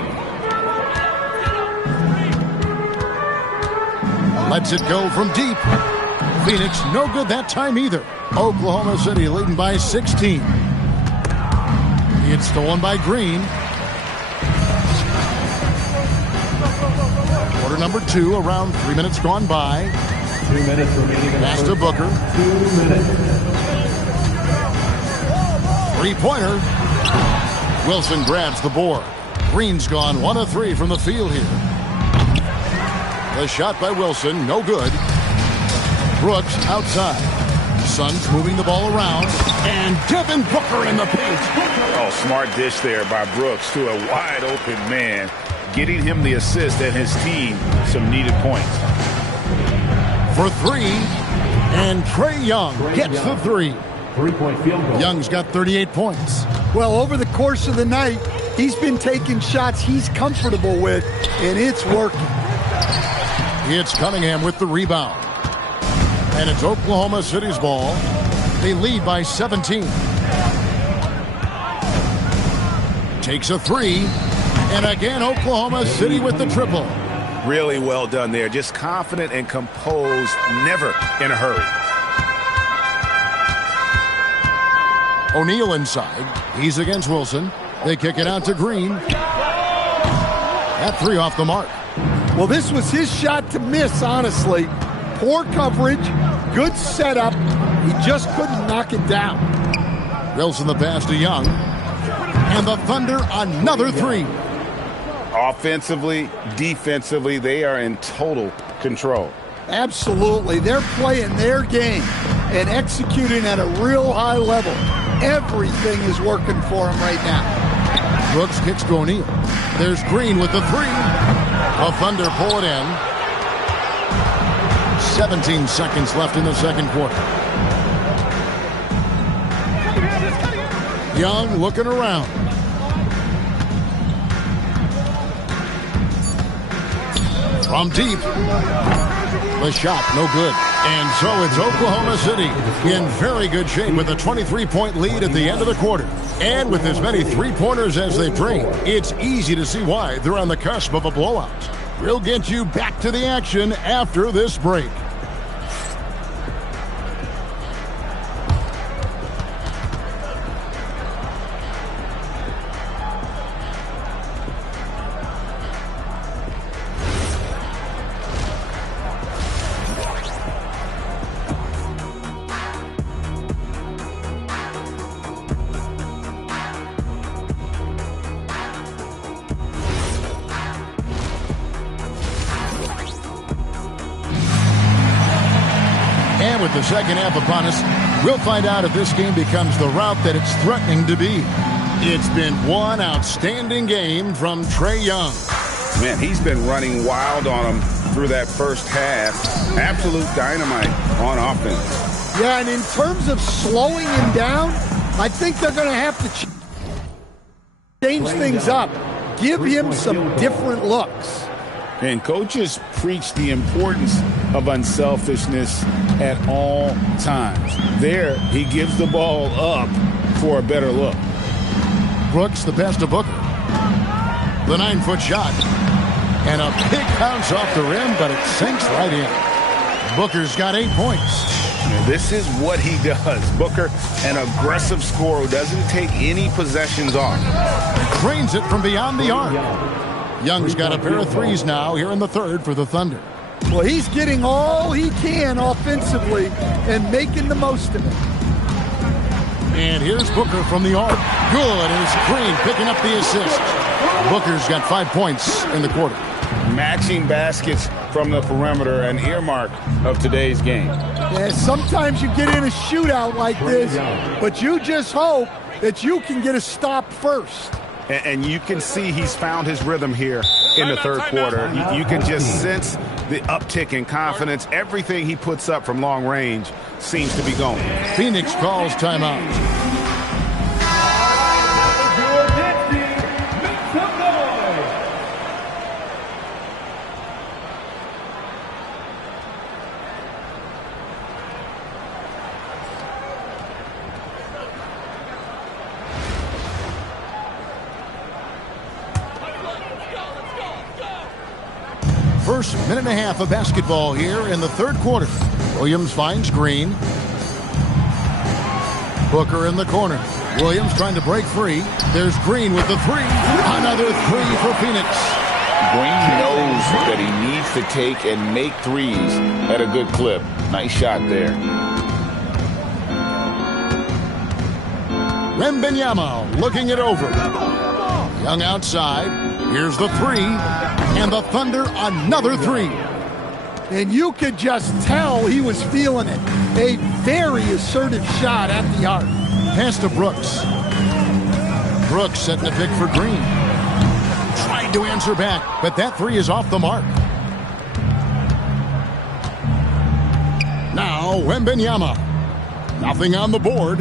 Lets it go from deep. Phoenix no good that time either. Oklahoma City leading by 16. It's stolen by Green. Quarter number 2, around 3 minutes gone by. 2 minutes remaining. Pass to Booker. 2 minutes. Three-pointer. Wilson grabs the board. Green's gone 1 of 3 from the field here. The shot by Wilson, no good. Brooks outside. Suns moving the ball around. And Devin Booker in the paint. Oh, smart dish there by Brooks to a wide-open man, getting him the assist and his team some needed points. For 3, and Trae Young gets the 3. 3-point field goal. Young's got 38 points. Well, over the course of the night, he's been taking shots he's comfortable with, and it's working. It's Cunningham with the rebound. And it's Oklahoma City's ball. They lead by 17. Takes a 3. And again, Oklahoma City with the triple. Really well done there. Just confident and composed, never in a hurry. O'Neal inside. He's against Wilson. They kick it out to Green. That 3 off the mark. Well, this was his shot to miss, honestly. Poor coverage, good setup. He just couldn't knock it down. Wilson the pass to Young. And the Thunder another 3. Offensively, defensively, they are in total control. Absolutely. They're playing their game and executing at a real high level. Everything is working for them right now. Brooks kicks to O'Neal. There's Green with the 3. The Thunder pull it in. 17 seconds left in the second quarter. Young looking around. From deep. The shot, no good. And so it's Oklahoma City in very good shape with a 23-point lead at the end of the quarter. And with as many three-pointers as they've drained, it's easy to see why they're on the cusp of a blowout. We'll get you back to the action after this break. And with the second half upon us, we'll find out if this game becomes the route that it's threatening to be. It's been one outstanding game from Trae Young. Man, he's been running wild on him through that first half. Absolute dynamite on offense. Yeah, and in terms of slowing him down, I think they're going to have to change things up. Give him some different looks. And coaches preach the importance of unselfishness at all times. There, he gives the ball up for a better look. Brooks, the best of Booker. The 9-foot shot. And a big bounce off the rim, but it sinks right in. Booker's got 8 points. And this is what he does. Booker, an aggressive scorer who doesn't take any possessions off. Drains it from beyond the arc. Young's got a pair of threes now here in the third for the Thunder. Well, he's getting all he can offensively and making the most of it. And here's Booker from the arc. Good, and it's Green picking up the assist. Booker's got 5 points in the quarter. Matching baskets from the perimeter, an earmark of today's game. Yeah, sometimes you get in a shootout like this, but you just hope that you can get a stop first. And you can see he's found his rhythm here in the third quarter. You can just sense the uptick in confidence. Everything he puts up from long range seems to be going. Phoenix calls timeout. First minute and a half of basketball here in the third quarter. Williams finds Green. Booker in the corner. Williams trying to break free. There's Green with the three. Another three for Phoenix. Green knows that he needs to take and make threes at a good clip. Nice shot there. Wembanyama looking it over. Young outside. Here's the three. And the Thunder, another three. And you could just tell he was feeling it. A very assertive shot at the arc. Pass to Brooks. Brooks setting a pick for Green. Tried to answer back, but that three is off the mark. Now, Wembanyama. Nothing on the board.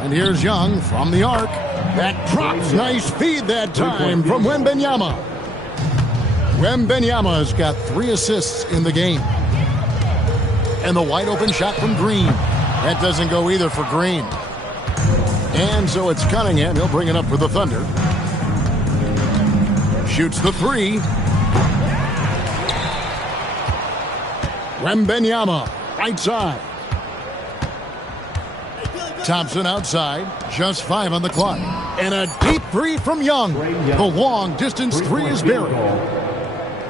And here's Young from the arc. That drops. Nice feed that time from Wembanyama. Wembanyama's got 3 assists in the game. And the wide open shot from Green. That doesn't go either for Green. And so it's Cunningham. He'll bring it up for the Thunder. Shoots the three. Wembanyama, right side. Thompson outside. Just 5 on the clock. And a deep three from Young. The long distance three is buried.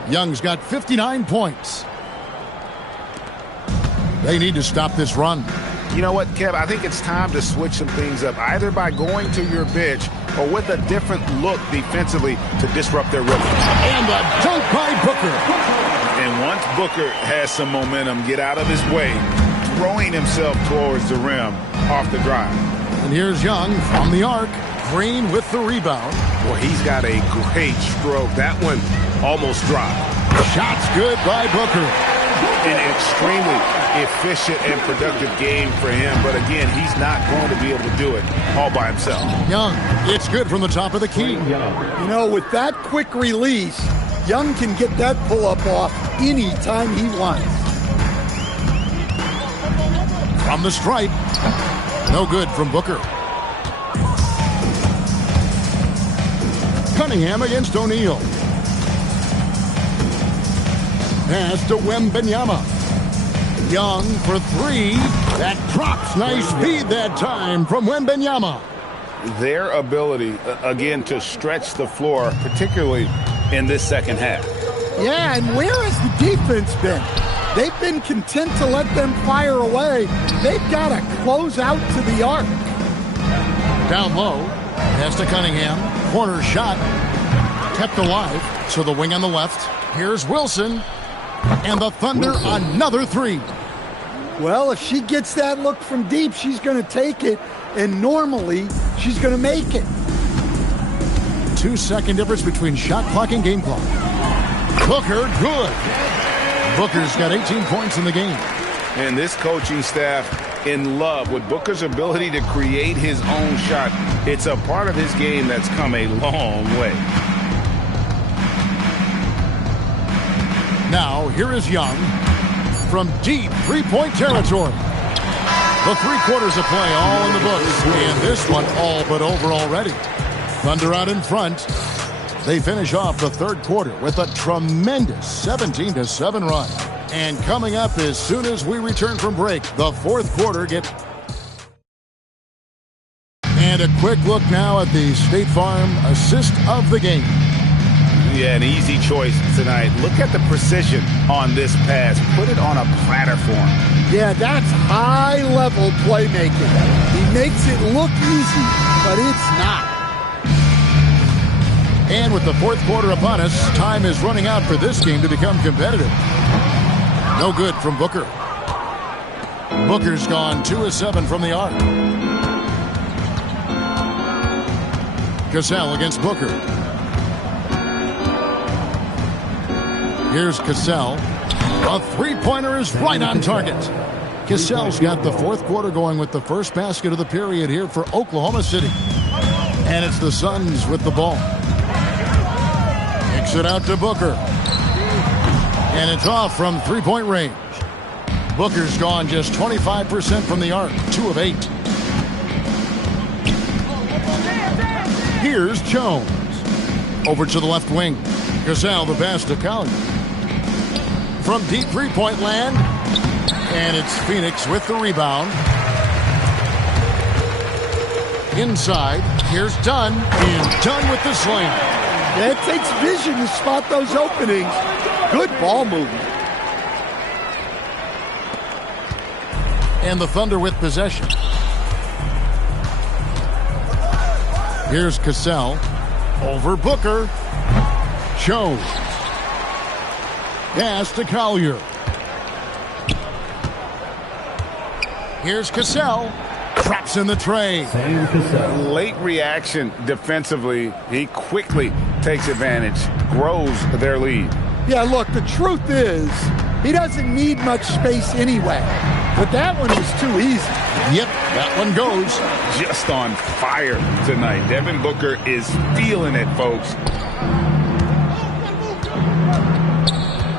Young's got 59 points. They need to stop this run. You know what, Kev? I think it's time to switch some things up, either by going to your bench or with a different look defensively to disrupt their rhythm. And a dunk by Booker. And once Booker has some momentum, get out of his way, throwing himself towards the rim off the drive. And here's Young from the arc. Green with the rebound. Well, he's got a great stroke. That one almost dropped. Shots good by Booker. An extremely efficient and productive game for him. But again, he's not going to be able to do it all by himself. Young, it's good from the top of the key. You know, with that quick release, Young can get that pull-up off anytime he wants. From the stripe. No good from Booker. Cunningham against O'Neal. Pass to Wembanyama. Young for three. That drops. Nice feed that time from Wembanyama. Their ability, again, to stretch the floor, particularly in this second half. Yeah, and where has the defense been? They've been content to let them fire away. They've got to close out to the arc. Down low. Pass to Cunningham. Corner shot. Kept alive. So the wing on the left. Here's Wilson. And the Thunder, another three. Well, if she gets that look from deep, she's going to take it, and normally she's going to make it. 2-second difference between shot clock and game clock. Booker, good. Booker's got 18 points in the game. And this coaching staff in love with Booker's ability to create his own shot. It's a part of his game that's come a long way. Now, here is Young from deep three-point territory. The 3 quarters of play all in the books, and this one all but over already. Thunder out in front. They finish off the 3rd quarter with a tremendous 17-7 run. And coming up as soon as we return from break, the 4th quarter And a quick look now at the State Farm assist of the game. Yeah, an easy choice tonight. Look at the precision on this pass. Put it on a platter for him. Yeah, that's high-level playmaking. He makes it look easy, but it's not. And with the 4th quarter upon us, time is running out for this game to become competitive. No good from Booker. Booker's gone 2 of 7 from the arc. Cassell against Booker. Here's Cassell. A 3-pointer is right on target. Cassell's got the 4th quarter going with the first basket of the period here for Oklahoma City. And it's the Suns with the ball. Kicks it out to Booker. And it's off from 3-point range. Booker's gone just 25% from the arc, 2 of 8. Here's Jones. Over to the left wing. Cassell the pass to Collier. From deep 3-point land. And it's Phoenix with the rebound. Inside. Here's Dunn. And Dunn with the slam. It takes vision to spot those openings. Good ball movement. And the Thunder with possession. Here's Cassell. Over Booker. Jones. Pass to Collier. Here's Cassell. Traps in the tray. Late reaction defensively. He quickly takes advantage. Grows their lead. Yeah, look, the truth is, he doesn't need much space anyway. But that one was too easy. Yep, that one goes. Just on fire tonight. Devin Booker is feeling it, folks.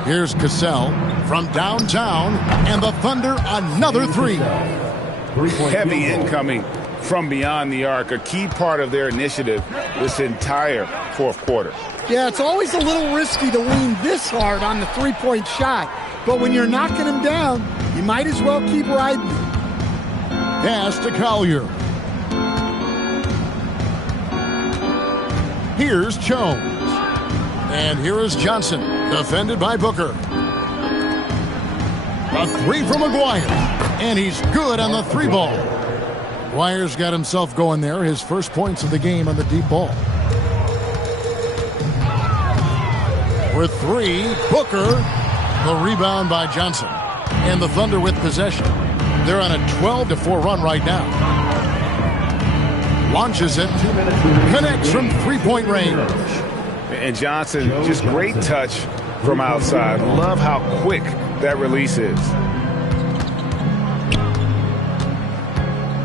Here's Cassell from downtown, and the Thunder another 3. Heavy incoming from beyond the arc, a key part of their initiative this entire 4th quarter. Yeah, it's always a little risky to lean this hard on the 3-point shot, but when you're knocking him down, you might as well keep riding. Pass to Collier. Here's Jones. And here is Johnson, defended by Booker. A 3 from McGuire. And he's good on the 3 ball. McGuire's got himself going there, his first points of the game on the deep ball. For 3, Booker. The rebound by Johnson. And the Thunder with possession. They're on a 12-4 run right now. Launches it. Connects from 3-point range. And Johnson, just great touch from outside. Love how quick that release is.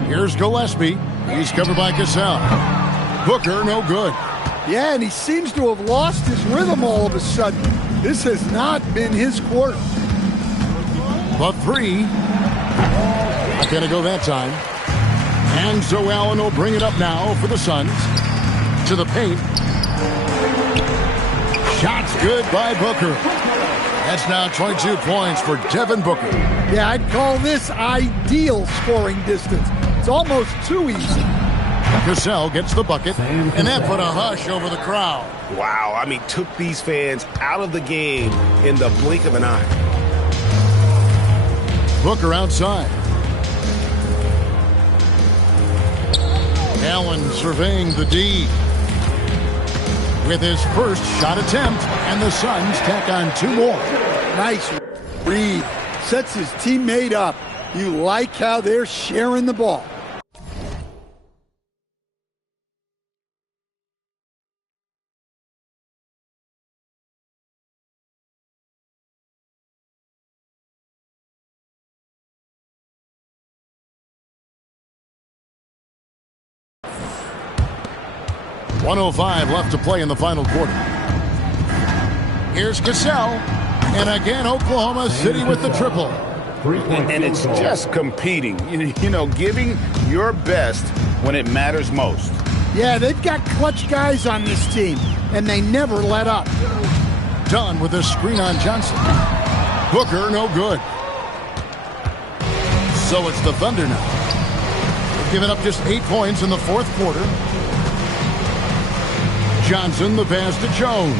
Here's Gillespie. He's covered by Cassell. Booker, no good. Yeah, and he seems to have lost his rhythm all of a sudden. This has not been his quarter. The 3. Not going to go that time. And so Allen will bring it up now for the Suns. To the paint. Shots good by Booker. That's now 22 points for Devin Booker. Yeah, I'd call this ideal scoring distance. It's almost too easy. Cassell gets the bucket, and that put a hush over the crowd. Wow, I mean, took these fans out of the game in the blink of an eye. Booker outside. Allen surveying the D with his first shot attempt, and the Suns tack on 2 more. Nice read. Sets his teammate up. You like how they're sharing the ball. .105 left to play in the final quarter. Here's Cassell. And again, Oklahoma City with the triple. And it's just competing, you know, giving your best when it matters most. Yeah, they've got clutch guys on this team, and they never let up. Dunn with a screen on Johnson. Booker, no good. So it's the Thunder now. They've given up just 8 points in the fourth quarter. Johnson, the pass to Jones.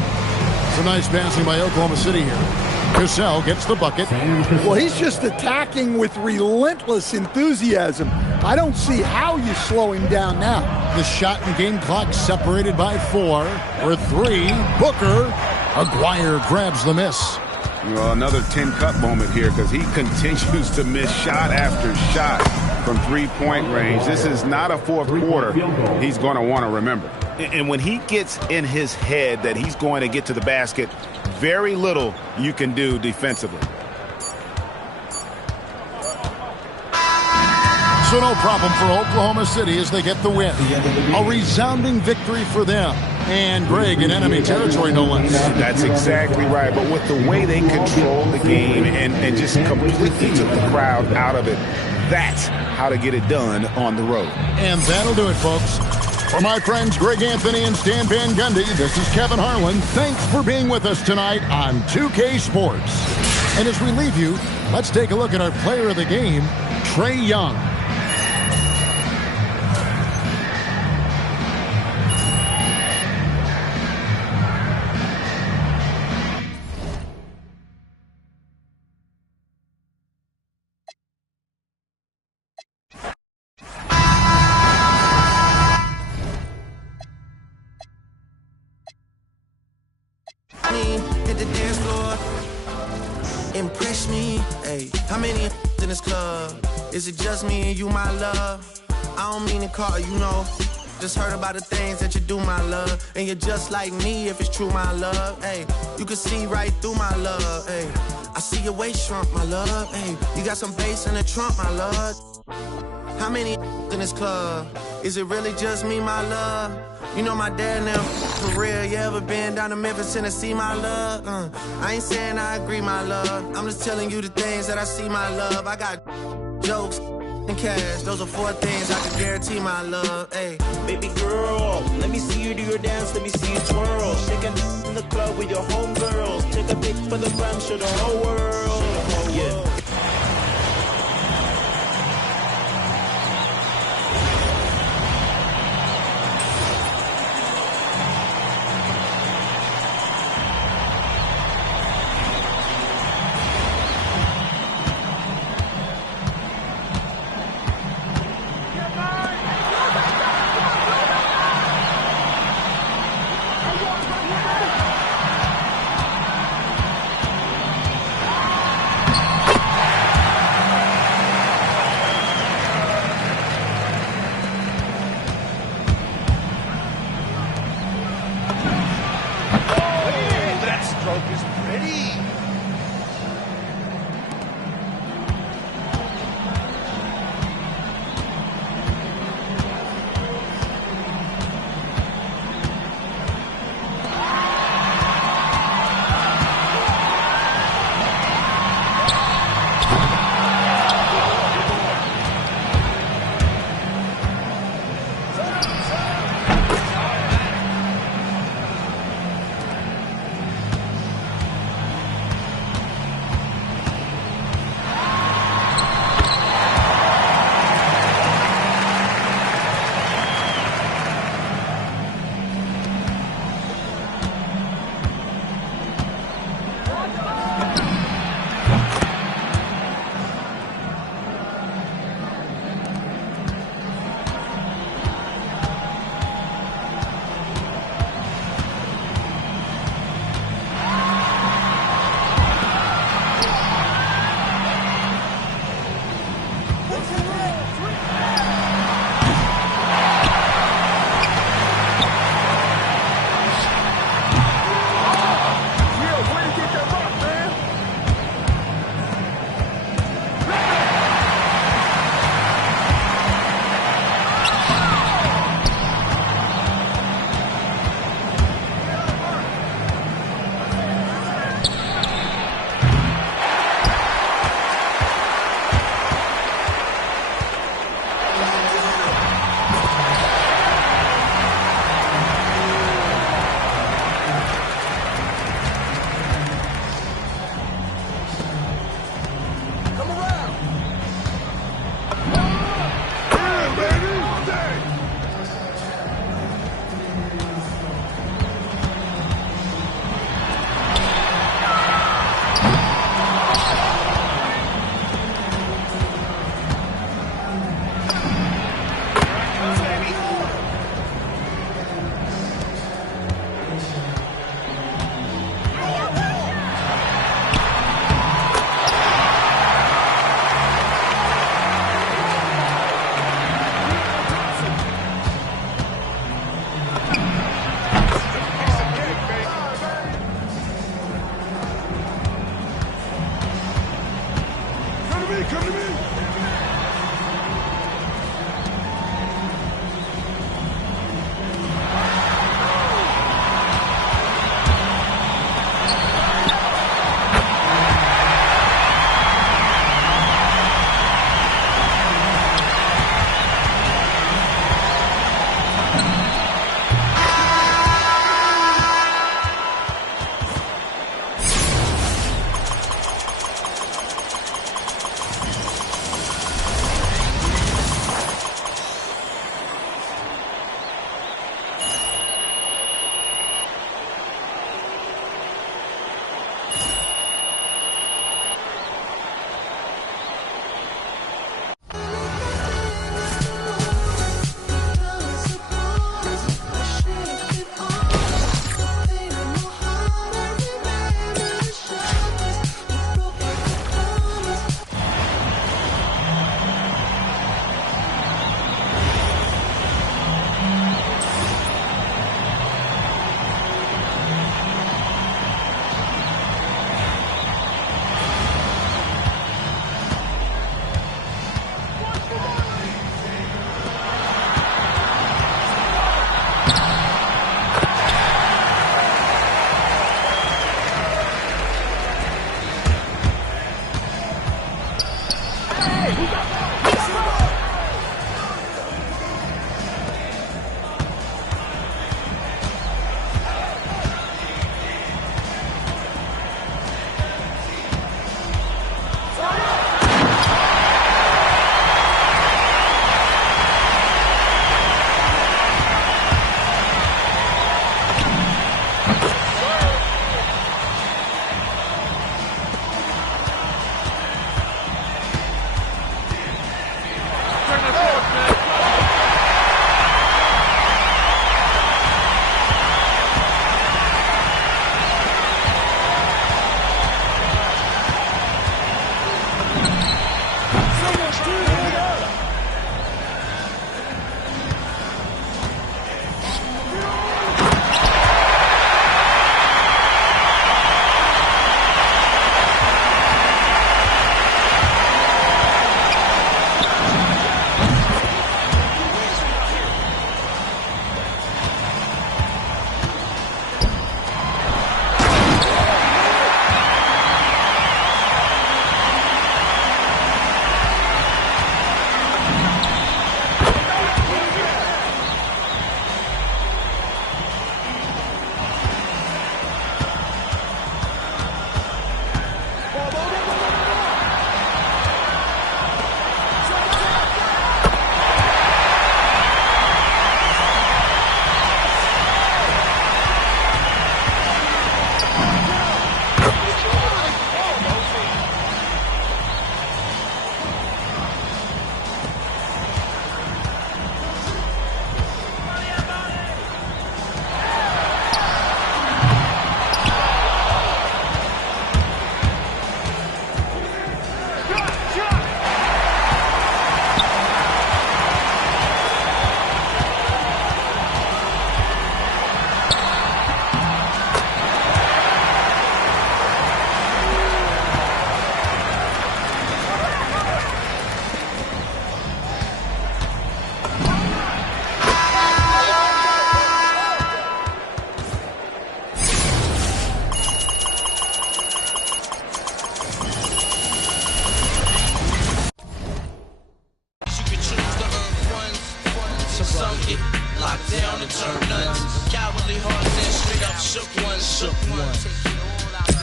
Some nice passing by Oklahoma City here. Cassell gets the bucket. Well, he's just attacking with relentless enthusiasm. I don't see how you slow him down now. The shot and game clock separated by 4. For 3, Booker. Aguirre grabs the miss. Well, another 10-cut moment here because he continues to miss shot after shot from three-point range. This is not a fourth quarter he's going to want to remember. And when he gets in his head that he's going to get to the basket, very little you can do defensively. So no problem for Oklahoma City as they get the win. A resounding victory for them. And Greg in enemy territory, no less. That's exactly right. But with the way they controlled the game and just completely took the crowd out of it, that's how to get it done on the road. And that'll do it, folks. For my friends Greg Anthony and Stan Van Gundy, this is Kevin Harlan. Thanks for being with us tonight on 2K Sports. And as we leave you, let's take a look at our player of the game, Trae Young. Hit the dance floor, impress me. Hey, how many in this club? Is it just me and you, my love? I don't mean to call you, know. Just heard about the things that you do, my love. And you're just like me if it's true, my love. Hey, you can see right through my love. Hey, I see your waist shrunk, my love. Hey, you got some bass in the trunk, my love. How many in this club? Is it really just me, my love? You know my dad now, for real. You ever been down to Memphis, Tennessee, my love? I ain't saying I agree, my love. I'm just telling you the things that I see, my love. I got jokes and cash. Those are 4 things I can guarantee, my love. Hey, baby girl, let me see you do your dance, let me see you twirl. Shaking in the club with your homegirls. Take a pic for the gram, show the whole world. Yeah.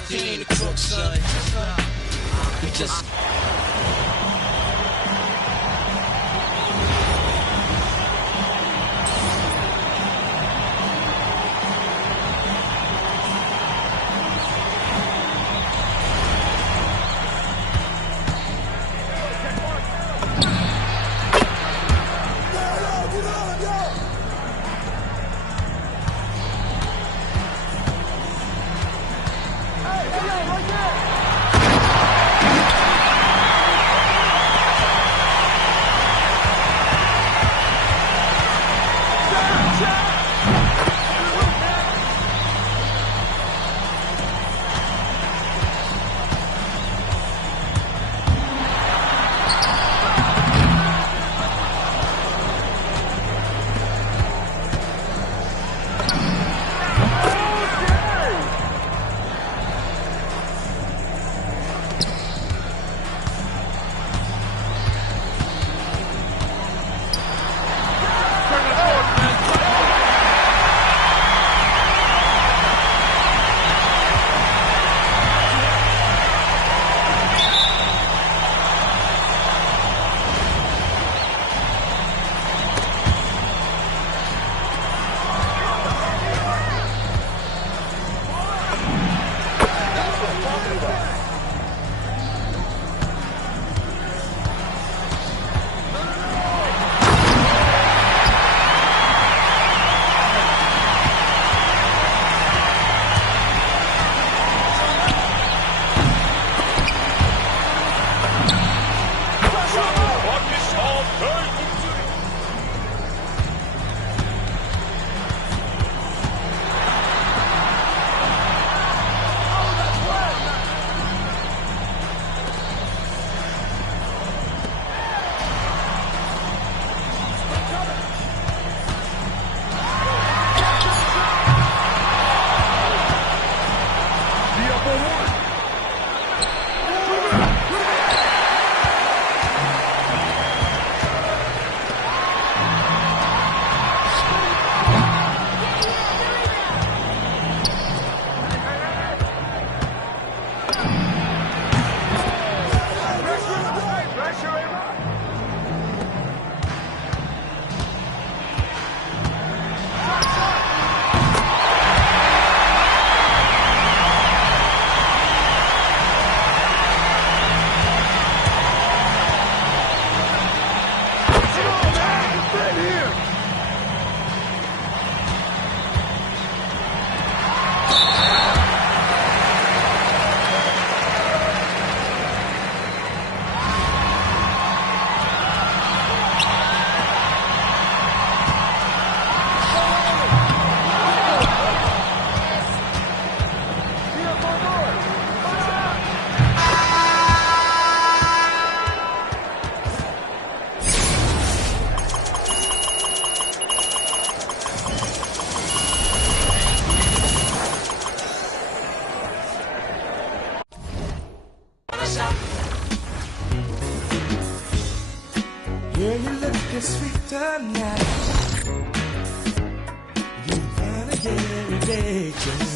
He ain't a crook, son. He just... Girl, you looking sweet tonight. You gotta get every day, girl.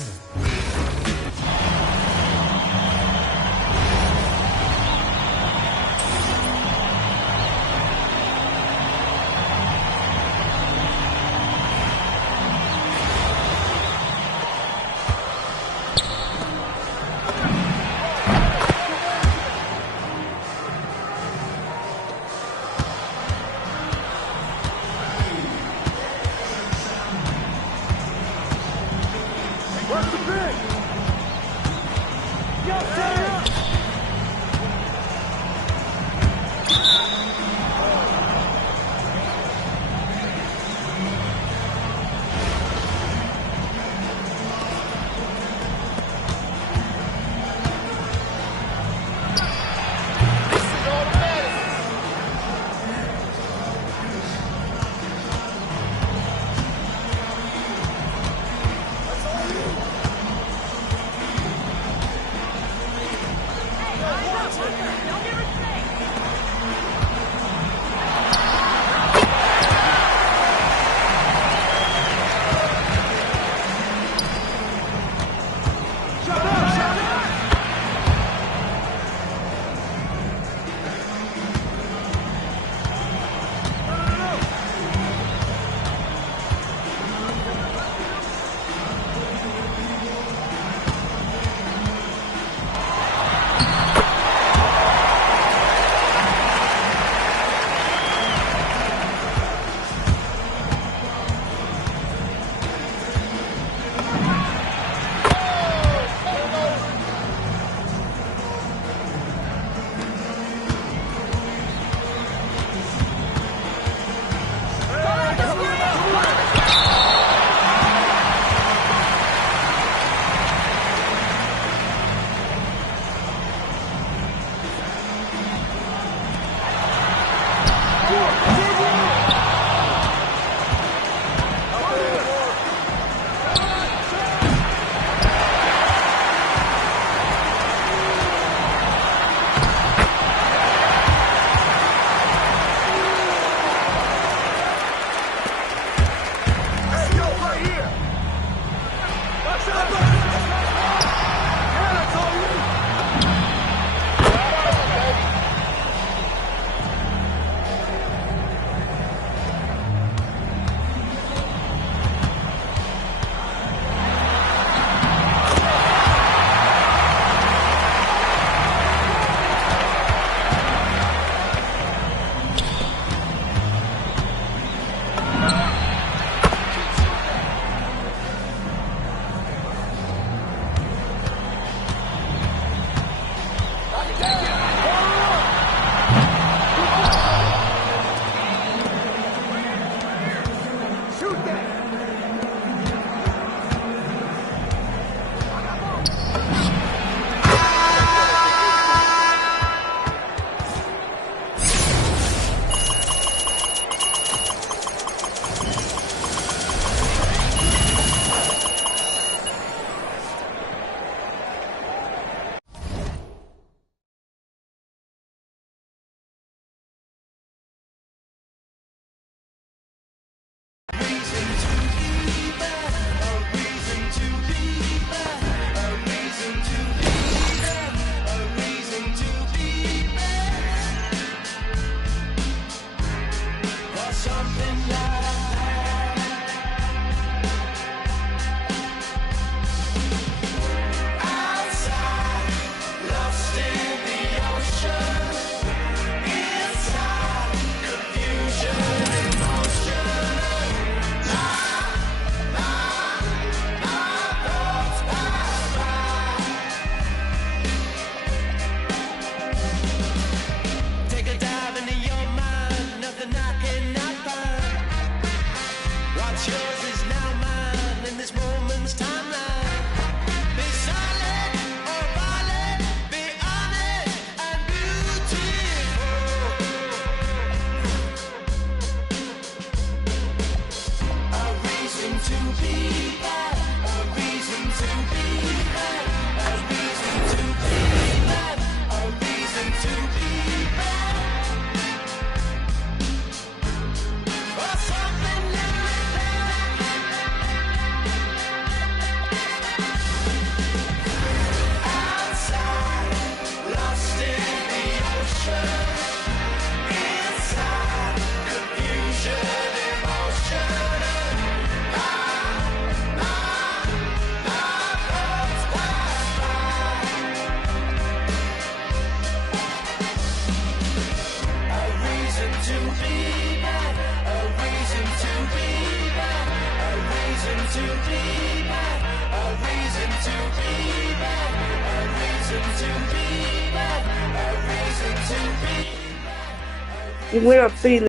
We're a pretty